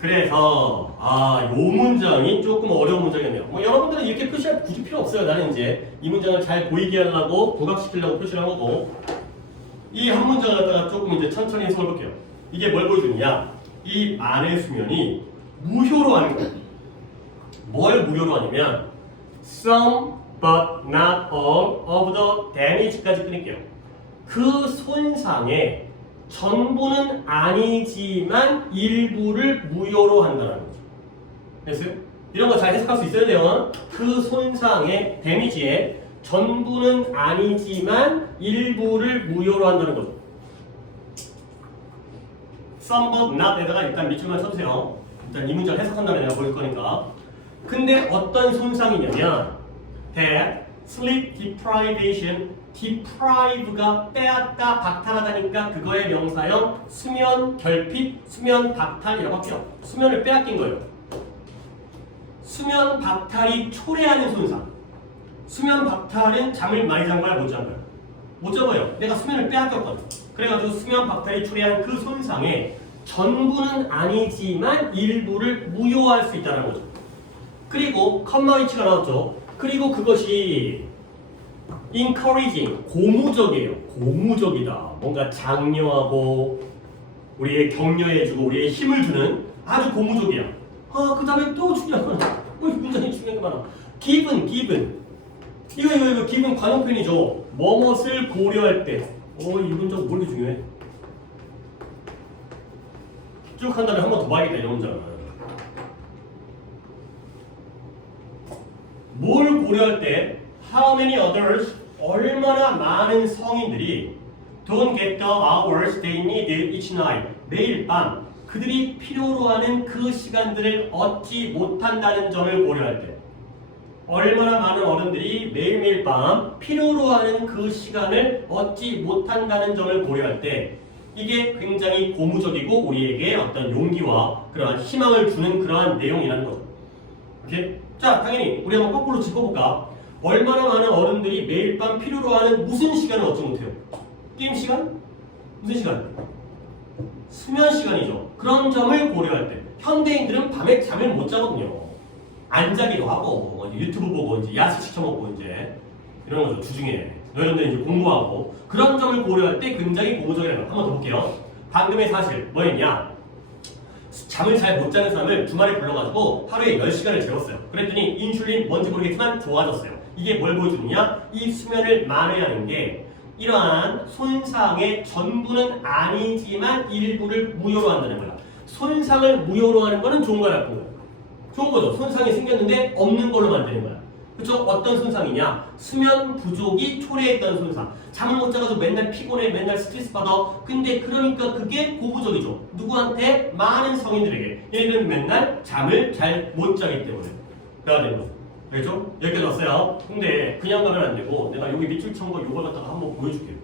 그래서 요 문장이 조금 어려운 문장이네요. 뭐 여러분들은 이렇게 표시할 굳이 필요 없어요. 나는 이제 이 문장을 잘 보이게 하려고 부각시키려고 표시를 한 거고, 이 한 문장을 갖다가 조금 이제 천천히 해석을 볼게요. 이게 뭘 보여주느냐? 이 만의 수면이 무효로 하는 거예요. 뭘 무효로 하냐면 some but not all of the damage까지 끊을게요. 그 손상의 전부는 아니지만 일부를 무효로 한다는 거죠. 됐어요? 이런 거 잘 해석할 수 있어야 돼요. 그 손상의 데미지의 전부는 아니지만 일부를 무효로 한다는 거죠. some but not에다가 일단 밑줄만 쳐주세요. 일단 이 문장 해석한 다음에 내가 보일 거니까. 근데 어떤 손상이냐면 that sleep deprivation, deprive가 빼앗다, 박탈하다니까 그거의 명사형 수면 결핍, 수면 박탈이라고 할게요. 수면을 빼앗긴 거예요. 수면 박탈이 초래하는 손상. 수면 박탈은 잠을 많이 잔 거야, 못 잔 거야? 못 잡아요. 내가 수면을 빼앗겼거든. 그래가지고 수면 박탈이 초래한 그 손상에 전부는 아니지만 일부를 무효화할 수 있다는 거죠. 그리고 컴마 위치가 나왔죠. 그리고 그것이 encouraging, 고무적이에요. 고무적이다. 뭔가 장려하고 우리의 격려해주고 우리의 힘을 주는 아주 고무적이야. 그 다음에 또 중요한 건 굉장히 중요한 게 많아. given. 이거 given 관용편이죠. 뭐뭇을 고려할 때. 이 문장 뭘 이렇게 중요해? 쭉 한 다음에 한 번 더 봐야겠다 이런 문장은. 뭘 고려할 때 how many others, 얼마나 많은 성인들이 don't get the hours they need each night, 매일 밤 그들이 필요로 하는 그 시간들을 얻지 못한다는 점을 고려할 때, 얼마나 많은 어른들이 매일매일 밤 필요로 하는 그 시간을 얻지 못한다는 점을 고려할 때 이게 굉장히 고무적이고 우리에게 어떤 용기와 그러한 희망을 주는 그러한 내용이라는 거죠. 오케이? 자, 당연히 우리 한번 거꾸로 짚어볼까? 얼마나 많은 어른들이 매일 밤 필요로 하는 무슨 시간을 얻지 못해요? 게임 시간? 무슨 시간? 수면 시간이죠. 그런 점을 고려할 때 현대인들은 밤에 잠을 못 자거든요. 안 자기도 하고 유튜브 보고 이제 야식 시켜 먹고 이제 이런 거죠. 주중에 너희들 이제 공부하고 그런 점을 고려할 때 굉장히 고무적이라는 거. 한번 더 볼게요. 방금의 사실 뭐였냐? 잠을 잘 못 자는 사람을 주말에 불러가지고 하루에 10시간을 재웠어요. 그랬더니 인슐린 뭔지 모르겠지만 좋아졌어요. 이게 뭘 보여주느냐? 이 수면을 만회하는 게 이러한 손상의 전부는 아니지만 일부를 무효로 한다는 거야. 손상을 무효로 하는 거는 좋은 거야, 나쁜 거야? 좋은 거죠. 손상이 생겼는데 없는 걸로 만드는 거야. 그렇죠? 어떤 손상이냐? 수면 부족이 초래했던 손상. 잠을 못 자가지고 맨날 피곤해, 맨날 스트레스 받아. 근데 그러니까 그게 고부적이죠. 누구한테? 많은 성인들에게. 얘는 맨날 잠을 잘 못 자기 때문에. 그래야 되는 거죠. 그렇죠? 여기까지 왔어요. 근데 그냥 가면 안 되고 내가 여기 밑줄 친 거 요걸 갖다가 한번 보여줄게요.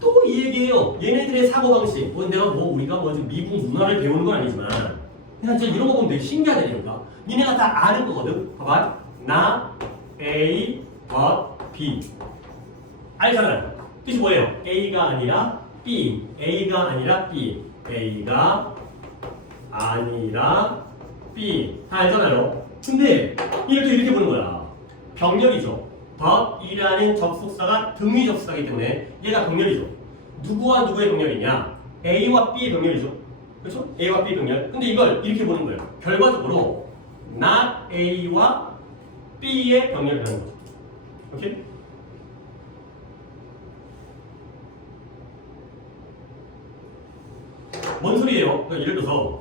또 이 얘기예요. 얘네들의 사고방식. 내가 우리가 미국 문화를 배우는 건 아니지만 그냥 진짜 이런 거 보면 되게 신기하다니까. 니네가 다 아는 거거든. 봐봐. 나, A, what, B. 알잖아요. 뜻이 뭐예요? A가 아니라 B. A가 아니라 B. A가 아니라 B. 다 알잖아요. 근데 얘를 또 이렇게 보는 거야. 병렬이죠. but이라는 접속사가 등위 접속사이기 때문에 얘가 병렬이죠. 누구와 누구의 병렬이냐? A와 B의 병렬이죠. 그렇죠? A와 B 병렬. 근데 이걸 이렇게 보는 거예요. 결과적으로 not A와 B의 병렬이라는 거죠. 오케이? 뭔 소리예요? 그러니까 예를 들어서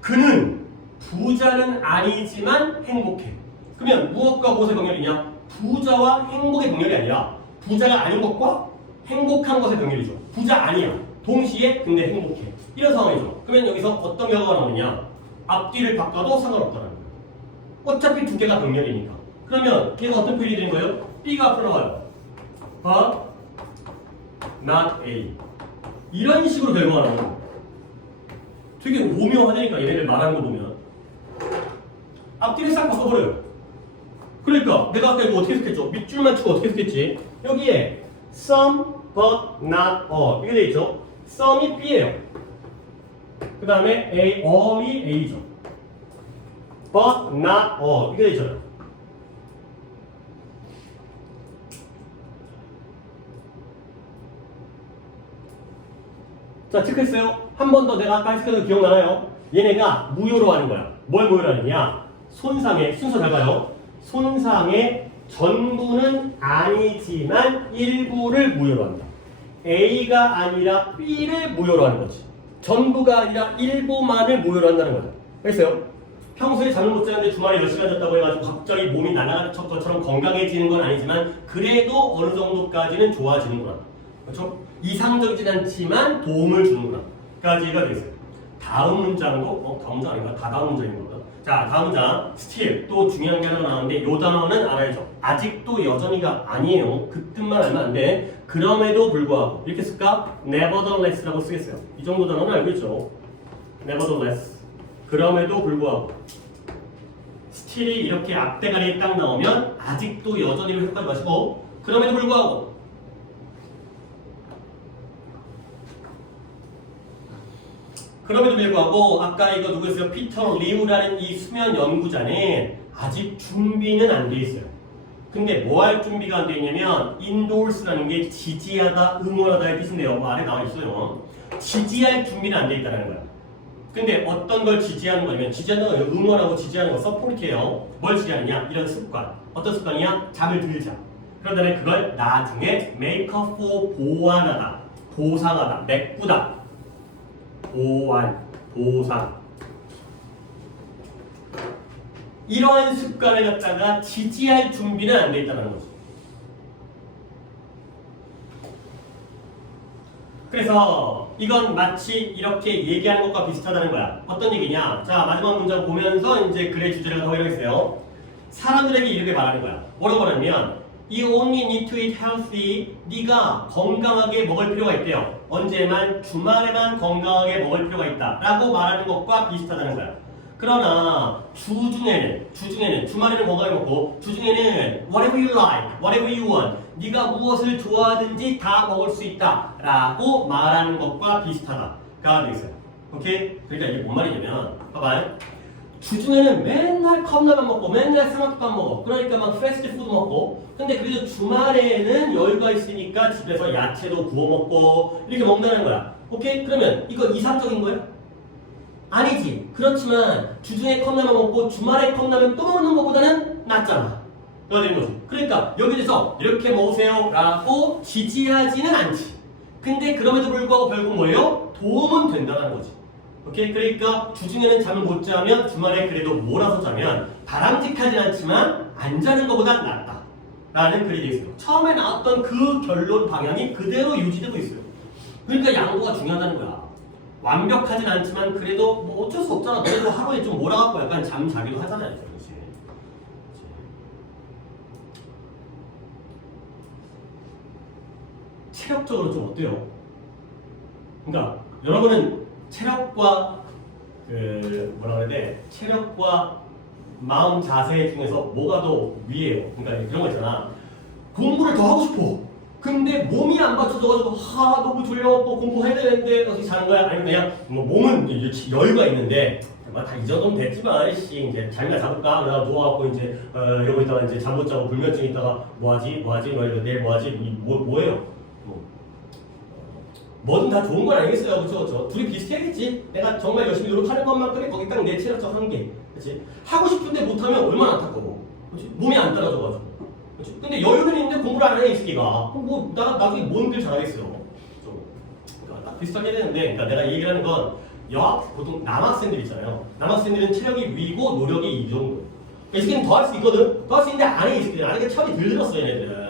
그는 부자는 아니지만 행복해. 그러면 무엇과 무엇의 병렬이냐? 부자와 행복의 병렬이 아니라 부자가 아닌 것과 행복한 것의 병렬이죠. 부자 아니야. 동시에 근데 행복해. 이런 상황이죠. 그러면 여기서 어떤 결과가 나오느냐? 앞뒤를 바꿔도 상관없다는 거예요. 어차피 두 개가 병렬이니까. 그러면 얘가 어떤 표현이 되는 거예요? B가 앞으로 나와요. But not A. 이런 식으로 결과가 나오는 거예요. 되게 오묘하다니까 얘네들 말하는 거 보면. 앞뒤를 싹 바꿔버려요. 그러니까 내가 아까 이거 어떻게 했겠죠? 밑줄만 치고 어떻게 했겠지? 여기에 some but not all 이게 돼 있죠? some이 B예요. 그 다음에 all이 A죠. but not all 이게 돼 있잖아요. 자, 체크했어요? 한 번 더 내가 아까 했을 때 기억나나요? 얘네가 무효로 하는 거야. 뭘 무효로 하느냐? 손상의, 순서 잘 봐요. 손상의 전부는 아니지만 일부를 무효로 한다. A가 아니라 B를 무효로 하는 거지. 전부가 아니라 일부만을 무효로 한다는 거죠. 알겠어요? 평소에 잠을 못 자는데 주말에 몇 시간 잤다고 해가지고 갑자기 몸이 날아가는 것처럼 건강해지는 건 아니지만 그래도 어느 정도까지는 좋아지는구나. 그렇죠? 이상적이진 않지만 도움을 주는구나. 까지가 되겠어요. 다음 문장도 다음 문장 아닌가? 다 다음 문장인 건가? 자, 다음 문장 still 또 중요한 게 하나 나왔는데 이 단어는 알아야죠. 아직도 여전히가 아니에요. 그 뜻만 알면 안 돼. 그럼에도 불구하고 이렇게 쓸까? nevertheless라고 쓰겠어요. 이 정도 단어는 알고 있죠. nevertheless 그럼에도 불구하고 still이 이렇게 앞대가리에 딱 나오면 아직도 여전히를 헷갈리지 마시고 그럼에도 불구하고 그럼에도 불구하고 아까 이거 누구였어요? 피터 리우라는 이 수면 연구자는 아직 준비는 안 돼 있어요. 근데 뭐 할 준비가 안 돼 있냐면 endorse라는 게 지지하다, 응원하다의 뜻인데요. 뭐 아래 나와 있어요. 지지할 준비는 안 돼 있다는 거야. 근데 어떤 걸 지지하는 거냐면 지지하는 거 응원하고 지지하는 거 서포트예요. 뭘 지지하느냐? 이런 습관. 어떤 습관이야? 잠을 들자. 그런 다음에 그걸 나중에 make up for 보완하다, 보상하다, 메꾸다. 보완, 보상 이러한 습관을 갖다가 지지할 준비는 안 돼 있다는 거죠. 그래서 이건 마치 이렇게 얘기하는 것과 비슷하다는 거야. 어떤 얘기냐? 자, 마지막 문장 보면서 이제 글의 주제를 더 이러겠어요. 사람들에게 이렇게 말하는 거야. 뭐라고 말하냐면 You only need to eat healthy. 네가 건강하게 먹을 필요가 있대요. 언제만? 주말에만 건강하게 먹을 필요가 있다 라고 말하는 것과 비슷하다는 거야. 그러나 주중에는 주말에는 건강하게 먹고 주중에는 whatever you like, whatever you want 네가 무엇을 좋아하든지 다 먹을 수 있다 라고 말하는 것과 비슷하다가 되겠어요. 오케이? 그러니까 이게 뭔 말이냐면 봐봐요. 주중에는 맨날 컵라면 먹고 맨날 삼각밥 먹어. 그러니까 막 패스트푸드 먹고 근데 그래도 주말에는 여유가 있으니까 집에서 야채도 구워 먹고 이렇게 먹는다는 거야. 오케이? 그러면 이거 이상적인 거야? 아니지. 그렇지만 주중에 컵라면 먹고 주말에 컵라면 또 먹는 것보다는 낫잖아. 그거 되는 거지. 그러니까 여기 대해서 이렇게 먹으세요 라고 지지하지는 않지. 근데 그럼에도 불구하고 결국 뭐예요? 도움은 된다는 거지. 오케이? 그러니까 주중에는 잠을 못 자면 주말에 그래도 몰아서 자면 바람직하진 않지만 안 자는 것보다 낫다 라는 글이 되어 있어요. 처음에 나왔던 그 결론 방향이 그대로 유지되고 있어요. 그러니까 양보가 중요하다는 거야. 완벽하진 않지만 그래도 뭐 어쩔 수 없잖아. 그래도 하루에 좀 몰아갖고 약간 잠 자기도 하잖아요. 그렇지? 체력적으로 좀 어때요? 그러니까 여러분은 체력과 뭐라 그래야 돼? 체력과 마음 자세 중에서 뭐가 더 위에요? 그러니까 그런 거 있잖아. 공부를 더 하고 싶어. 근데 몸이 안 받쳐져가지고 너무 졸려갖고 공부해야 되는데 어떻게 자는 거야? 아니면 그냥 뭐 몸은 이제 여유가 있는데 다 이 정도면 됐지만 이제 잠이나 자볼까? 내가 누워갖고 이제 이러고 있다가 이제 잠 못 자고 불면증 있다가 뭐하지? 내일 뭐하지? 뭐예요? 뭐든 다 좋은 건 아니겠어요, 그렇죠? 둘이 비슷해야겠지. 내가 정말 열심히 노력하는 것만큼이 거기 딱 내 체력적 한계, 그렇지? 하고 싶은데 못하면 얼마나 안타까워, 그렇지? 몸이 안 따라줘가지고, 그렇지? 근데 여유는 있는데 공부를 안 해, 이 새끼가. 그럼 뭐 나중에 뭔 글 잘하겠어요. 그러니까 비슷하게 되는데, 그러니까 내가 얘기를 하는 건 보통 남학생들 있잖아요. 남학생들은 체력이 위고 노력이 이 정도. 이 새끼는 더 할 수 있거든. 더 할 수 있는데 안 해. 이 새끼는 아직은 철이 덜 들었어 얘네들은.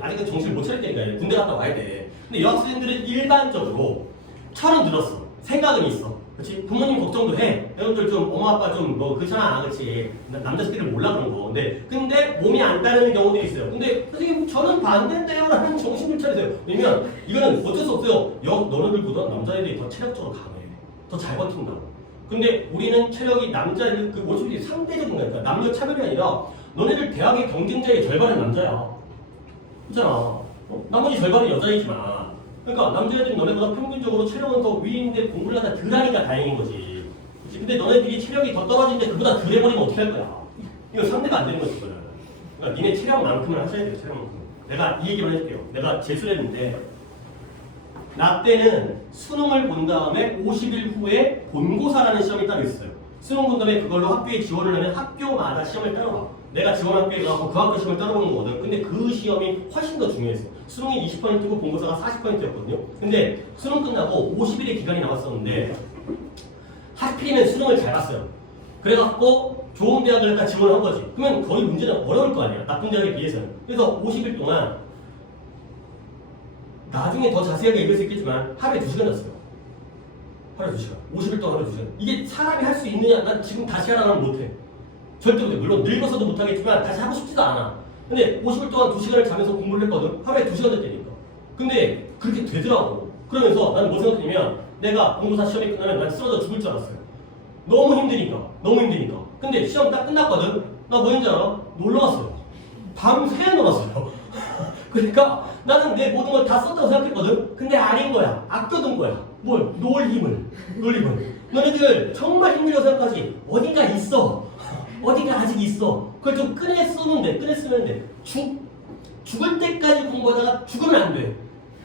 아직은 정신을 못 차렸다니까. 군대 갔다 와야 돼. 근데 여학생들은 일반적으로 철은 들었어. 생각은 있어. 그렇지? 부모님 걱정도 해. 여러분들 좀 엄마 아빠 좀 뭐 그렇잖아. 그렇지? 남자 새끼를 몰라 그런 거. 근데 몸이 안 따르는 경우도 있어요. 근데 선생님 저는 반대인데요 라는 정신을 차리세요. 왜냐면 이거는 어쩔 수 없어요. 너네들보다 남자애들이 더 체력적으로 강해. 더 잘 버틴다고. 근데 우리는 체력이 남자들 그 어차피 상대적인 거니까 남녀 차별이 아니라 너네들 대학의 경쟁자의 절반은 남자야. 그렇잖아. 나머지 절반은 여자이지만. 그러니까 남자애들이 너네보다 평균적으로 체력은 더 위인데 공부를 하다 덜 하니까 다행인 거지. 그치? 근데 너네들이 체력이 더 떨어지는데 그보다 덜 해버리면 어떻게 할 거야? 이거 상대가 안 되는 거지, 그거는. 그러니까 니네 체력만큼을 하셔야 돼요, 체력만큼. 내가 이 얘기만 해줄게요. 내가 재수를 했는데 나 때는 수능을 본 다음에 50일 후에 본고사라는 시험이 따로 있어요. 수능 본 다음에 그걸로 학교에 지원을 하면 학교마다 시험을 따로 봐. 내가 지원 학교에 가서 그 학교 시험을 따로 보는 거거든. 근데 그 시험이 훨씬 더 중요했어. 수능이 20%고 본고사가 40%였거든요. 근데 수능 끝나고 50일의 기간이 남았었는데 하필이면 수능을 잘 봤어요. 그래갖고 좋은 대학을 다 지원을 한 거지. 그러면 거의 문제는 어려울 거 아니야. 나쁜 대학에 비해서는. 그래서 50일 동안 나중에 더 자세하게 읽을 수 있겠지만 하루에 2시간 잤어요. 하루에 2시간. 50일 동안 하루에 2시간. 이게 사람이 할 수 있느냐? 난 지금 다시 하라면 못해. 절대 못해. 물론 늙어서도 못하겠지만 다시 하고 싶지도 않아. 근데 50일 동안 2시간을 자면서 공부를 했거든. 하루에 2시간 잤다니까. 근데 그렇게 되더라고. 그러면서 나는 뭐 생각했냐면 내가 공고사 시험이 끝나면 난 쓰러져 죽을 줄 알았어요. 너무 힘드니까. 너무 힘드니까. 근데 시험 딱 끝났거든. 나 뭐 했는지 알아? 놀러 갔어요. 밤새 놀았어요. 그러니까 나는 내 모든 걸 다 썼다고 생각했거든. 근데 아닌 거야. 아껴둔 거야. 뭘? 놀 힘을. 너네들 정말 힘들다고 생각하지. 어딘가 있어. 어딘가 아직 있어. 그걸 좀 꺼내 쓰면 돼. 죽을 때까지 공부하다가 죽으면 안 돼.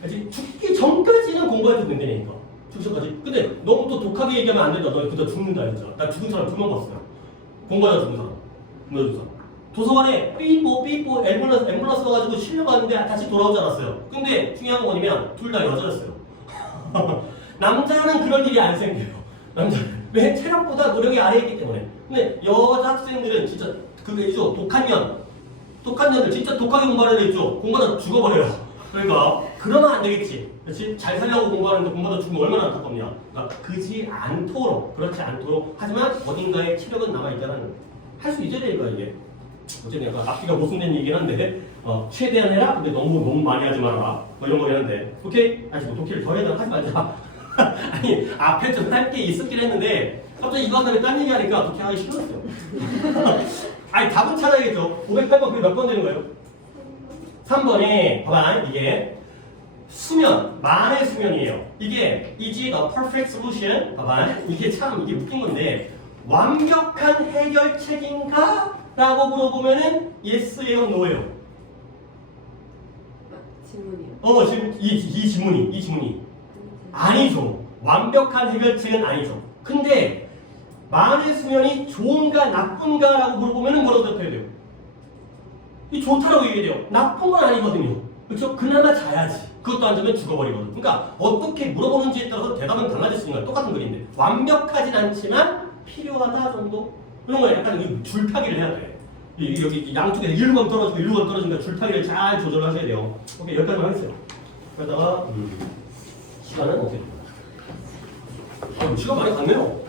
그치? 죽기 전까지는 공부해도 된다니까. 죽기 전까지. 근데 너무 또 독하게 얘기하면 안 된다. 너 그다 죽는다 했잖아. 나 죽은 사람 2명 봤어요. 공부하다 죽은 사람. 도서관에 삐뽀 앰뷸런스 와가지고 실려갔는데 다시 돌아오지 않았어요. 근데 중요한 건 뭐냐면 둘 다 여자였어요. 남자는 그런 일이 안 생겨요. 남자는. 왜? 체력보다 노력이 아래에 있기 때문에. 근데 여자 학생들은 진짜 그게 있죠. 독한 년들 진짜 독하게 공부하는 애 있죠. 공부하다 죽어버려요. 그러니까 그러면 안 되겠지. 그렇지? 잘 살려고 공부하는데 공부하다 죽으면 얼마나 안타깝냐. 그러니까 그렇지 않도록 하지만 어딘가에 체력은 남아있다는 할 수 있어야 되니까 이게. 어쨌든 약간 앞뒤가 모순된 얘기긴 한데 최대한 해라. 근데 너무 많이 하지 마라. 뭐 이런 거긴 한데 오케이? 아니 뭐 독해를 더 해야 하지 말자. 아니 앞에 좀 할 게 있었긴 했는데 갑자기 이거 한다음에 딴 얘기하니까 독해하기 싫었어요. 아니 답은 찾아야겠죠. 508번 그게 몇 번 되는 거예요? 3번에 봐봐 이게 수면, 만의 수면이에요. 이게 is it a perfect solution? 봐봐 이게 참 이게 웃긴 건데 완벽한 해결책인가? 라고 물어보면은 yes예요, no예요? 질문이요? 지금 이 지문이 아니죠. 완벽한 해결책은 아니죠. 근데 만의 수면이 좋은가 나쁜가 라고 물어보면은 뭐라고 대답해야 돼요? 이 좋다라고 얘기해야 돼요. 나쁜 건 아니거든요. 그렇죠? 그나마 자야지. 그것도 안 자면 죽어버리거든. 그러니까 어떻게 물어보는지에 따라서 대답은 달라질 수 있는 거야. 똑같은 글인데 완벽하진 않지만 필요하다 정도? 그런 거 약간 줄타기를 해야 돼. 여기 양쪽에 일로 가면 떨어지고 일로 가면 떨어지니까 줄타기를 잘 조절하셔야 돼요. 오케이 여기까지만 하겠어요. 그러다가 시간은 어떻게 됩니까? 시간 많이 갔네요.